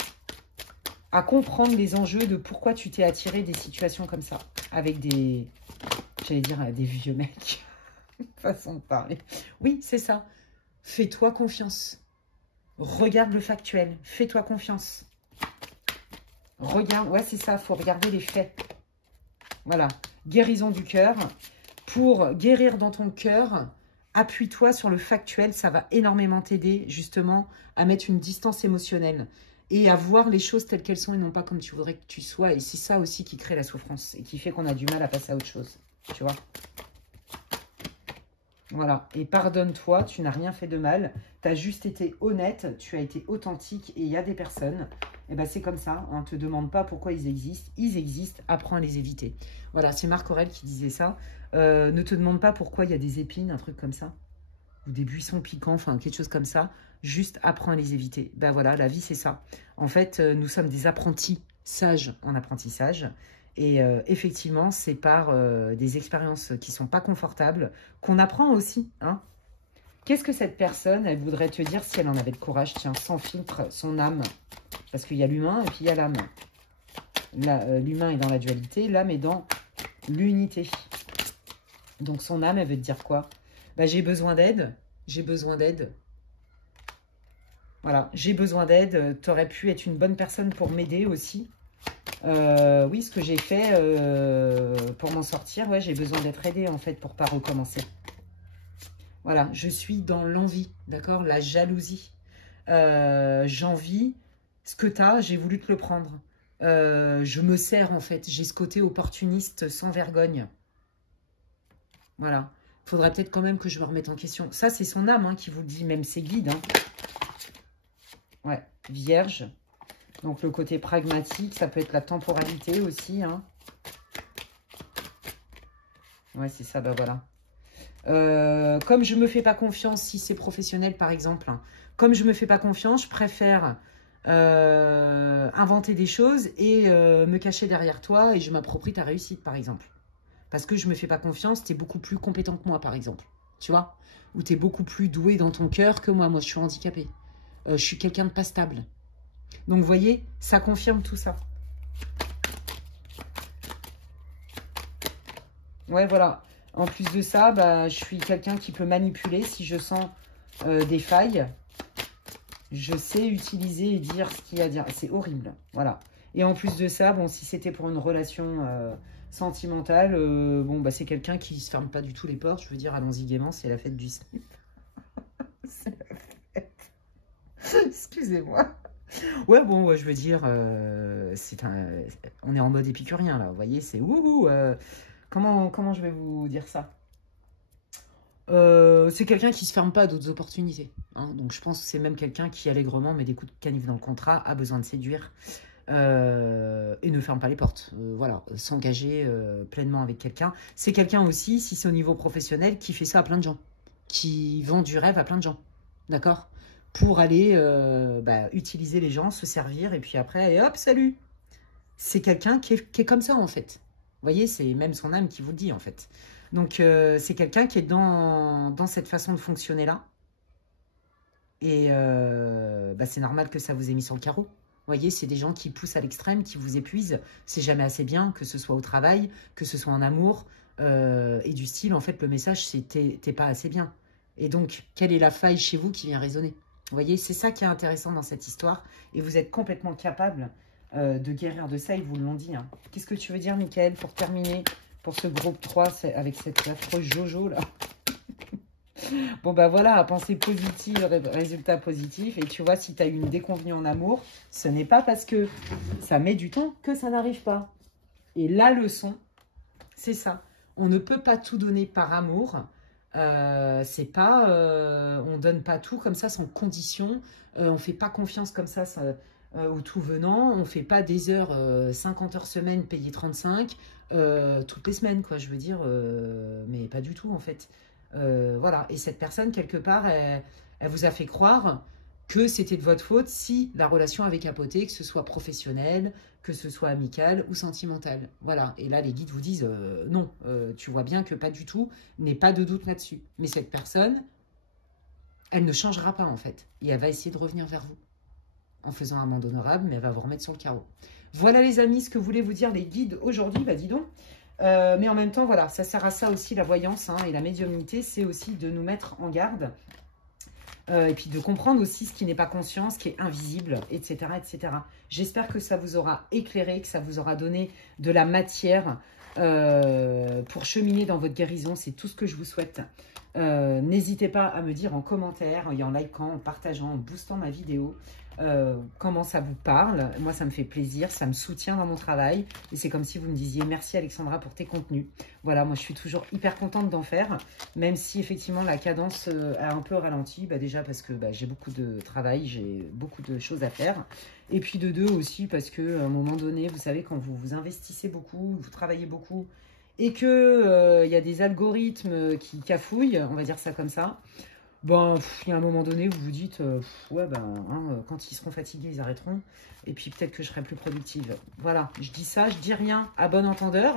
à comprendre les enjeux de pourquoi tu t'es attiré des situations comme ça. Avec des... j'allais dire des vieux mecs. Façon de parler. Oui, c'est ça. Fais-toi confiance. Regarde le factuel. Fais-toi confiance. Regarde, ouais, c'est ça, il faut regarder les faits. Voilà, guérison du cœur. Pour guérir dans ton cœur, appuie-toi sur le factuel. Ça va énormément t'aider, justement, à mettre une distance émotionnelle et à voir les choses telles qu'elles sont et non pas comme tu voudrais que tu sois. Et c'est ça aussi qui crée la souffrance et qui fait qu'on a du mal à passer à autre chose. Tu vois? Voilà, et pardonne-toi, tu n'as rien fait de mal, tu as juste été honnête, tu as été authentique et il y a des personnes, et ben c'est comme ça, on ne te demande pas pourquoi ils existent, apprends à les éviter. Voilà, c'est Marc Aurèle qui disait ça, ne te demande pas pourquoi il y a des épines, un truc comme ça, ou des buissons piquants, enfin quelque chose comme ça, juste apprends à les éviter. Ben voilà, la vie c'est ça. En fait, nous sommes des apprentis sages en apprentissage. Et effectivement, c'est par des expériences qui ne sont pas confortables qu'on apprend aussi. Hein. Qu'est-ce que cette personne, elle voudrait te dire si elle en avait le courage? Tiens, sans filtre, son âme. Parce qu'il y a l'humain et puis il y a l'âme. L'humain est dans la dualité, l'âme est dans l'unité. Donc son âme, elle veut te dire quoi? Bah, j'ai besoin d'aide. J'ai besoin d'aide. Voilà, j'ai besoin d'aide. Tu aurais pu être une bonne personne pour m'aider aussi. Oui, ce que j'ai fait pour m'en sortir, ouais, j'ai besoin d'être aidée en fait pour pas recommencer. Voilà, je suis dans l'envie, d'accord? La jalousie. J'envie ce que tu as, j'ai voulu te le prendre. Je me sers en fait, j'ai ce côté opportuniste sans vergogne. Voilà, faudrait peut-être quand même que je me remette en question. Ça, c'est son âme hein, qui vous le dit, même ses guides. Hein. Ouais, Vierge. Donc, le côté pragmatique, ça peut être la temporalité aussi. Hein. Ouais, c'est ça, bah voilà. Comme je ne me fais pas confiance, si c'est professionnel par exemple, hein, comme je ne me fais pas confiance, je préfère inventer des choses et me cacher derrière toi et je m'approprie ta réussite par exemple. Parce que je ne me fais pas confiance, tu es beaucoup plus compétent que moi par exemple. Tu vois? Ou tu es beaucoup plus doué dans ton cœur que moi. Moi, je suis handicapée. Je suis quelqu'un de pas stable. Donc, vous voyez, ça confirme tout ça. Ouais, voilà. En plus de ça, bah, je suis quelqu'un qui peut manipuler si je sens des failles. Je sais utiliser et dire ce qu'il y a à dire. C'est horrible. Voilà. Et en plus de ça, bon, si c'était pour une relation sentimentale, bon, bah, c'est quelqu'un qui ne se ferme pas du tout les portes. Je veux dire, allons-y gaiement, c'est la fête du slip. C'est la fête. Excusez-moi. Ouais, bon, ouais, je veux dire, on est en mode épicurien, là. Vous voyez, c'est ouhou. Comment je vais vous dire ça? C'est quelqu'un qui ne se ferme pas à d'autres opportunités. Hein. Donc, je pense que c'est même quelqu'un qui, allègrement, met des coups de canif dans le contrat, a besoin de séduire et ne ferme pas les portes. Voilà, s'engager pleinement avec quelqu'un. C'est quelqu'un aussi, si c'est au niveau professionnel, qui fait ça à plein de gens. Qui vend du rêve à plein de gens. D'accord? Pour aller utiliser les gens, se servir, et puis après, allez hop, salut. C'est quelqu'un qui est comme ça, en fait. Vous voyez, c'est même son âme qui vous le dit, en fait. Donc, c'est quelqu'un qui est dans cette façon de fonctionner-là. Et c'est normal que ça vous ait mis sur le carreau. Vous voyez, c'est des gens qui poussent à l'extrême, qui vous épuisent. C'est jamais assez bien, que ce soit au travail, que ce soit en amour. Et du style, en fait, le message, c'est « t'es pas assez bien ». Et donc, quelle est la faille chez vous qui vient résonner? Vous voyez, c'est ça qui est intéressant dans cette histoire. Et vous êtes complètement capable de guérir de ça, ils vous l'ont dit. Hein. Qu'est-ce que tu veux dire, Mickaël, pour terminer, pour ce groupe 3, avec cette affreuse Jojo, là? Bon, bah voilà, pensée positive, résultat positif. Et tu vois, si tu as eu une déconvenue en amour, ce n'est pas parce que ça met du temps que ça n'arrive pas. Et la leçon, c'est ça. On ne peut pas tout donner par amour. C'est pas, on donne pas tout comme ça sans condition. On fait pas confiance comme ça au tout venant. On fait pas des heures, 50 heures semaine payées 35 toutes les semaines, quoi. Je veux dire, mais pas du tout en fait. Voilà. Et cette personne quelque part, elle vous a fait croire que c'était de votre faute si la relation avait capoté, que ce soit professionnel, que ce soit amical ou sentimental. Voilà. Et là, les guides vous disent non, tu vois bien que pas du tout, n'aie pas de doute là-dessus. Mais cette personne, elle ne changera pas en fait. Et elle va essayer de revenir vers vous en faisant un monde honorable, mais elle va vous remettre sur le carreau. Voilà les amis, ce que voulaient vous dire les guides aujourd'hui, bah dis donc. Mais en même temps, voilà, ça sert à ça aussi la voyance hein, et la médiumnité, c'est aussi de nous mettre en garde. Et puis de comprendre aussi ce qui n'est pas conscient, ce qui est invisible, etc. etc. J'espère que ça vous aura éclairé, que ça vous aura donné de la matière pour cheminer dans votre guérison. C'est tout ce que je vous souhaite. N'hésitez pas à me dire en commentaire, en likant, en partageant, en boostant ma vidéo, comment ça vous parle. Moi, ça me fait plaisir, ça me soutient dans mon travail. Et c'est comme si vous me disiez merci Alexandra pour tes contenus. Voilà, moi, je suis toujours hyper contente d'en faire, même si effectivement la cadence a un peu ralenti. Déjà parce que j'ai beaucoup de travail, j'ai beaucoup de choses à faire. Et puis de deux aussi parce qu'à un moment donné, vous savez, quand vous vous investissez beaucoup, vous travaillez beaucoup, et que y a des algorithmes qui cafouillent, on va dire ça comme ça, il y a un moment donné où vous vous dites, ouais, quand ils seront fatigués, ils arrêteront. Et puis peut-être que je serai plus productive. Voilà, je dis ça, je dis rien à bon entendeur.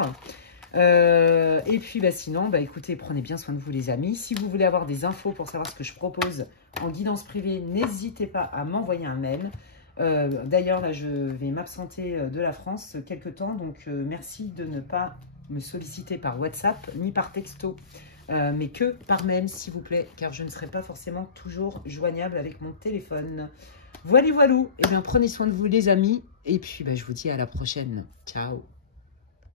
Et puis sinon, écoutez, prenez bien soin de vous les amis. Si vous voulez avoir des infos pour savoir ce que je propose en guidance privée, n'hésitez pas à m'envoyer un mail. D'ailleurs, là, je vais m'absenter de la France quelque temps. Donc, merci de ne pas me solliciter par WhatsApp ni par texto. Mais que par mail, s'il vous plaît, car je ne serai pas forcément toujours joignable avec mon téléphone. Voilà, voilou. Eh bien, prenez soin de vous, les amis. Et puis, je vous dis à la prochaine. Ciao.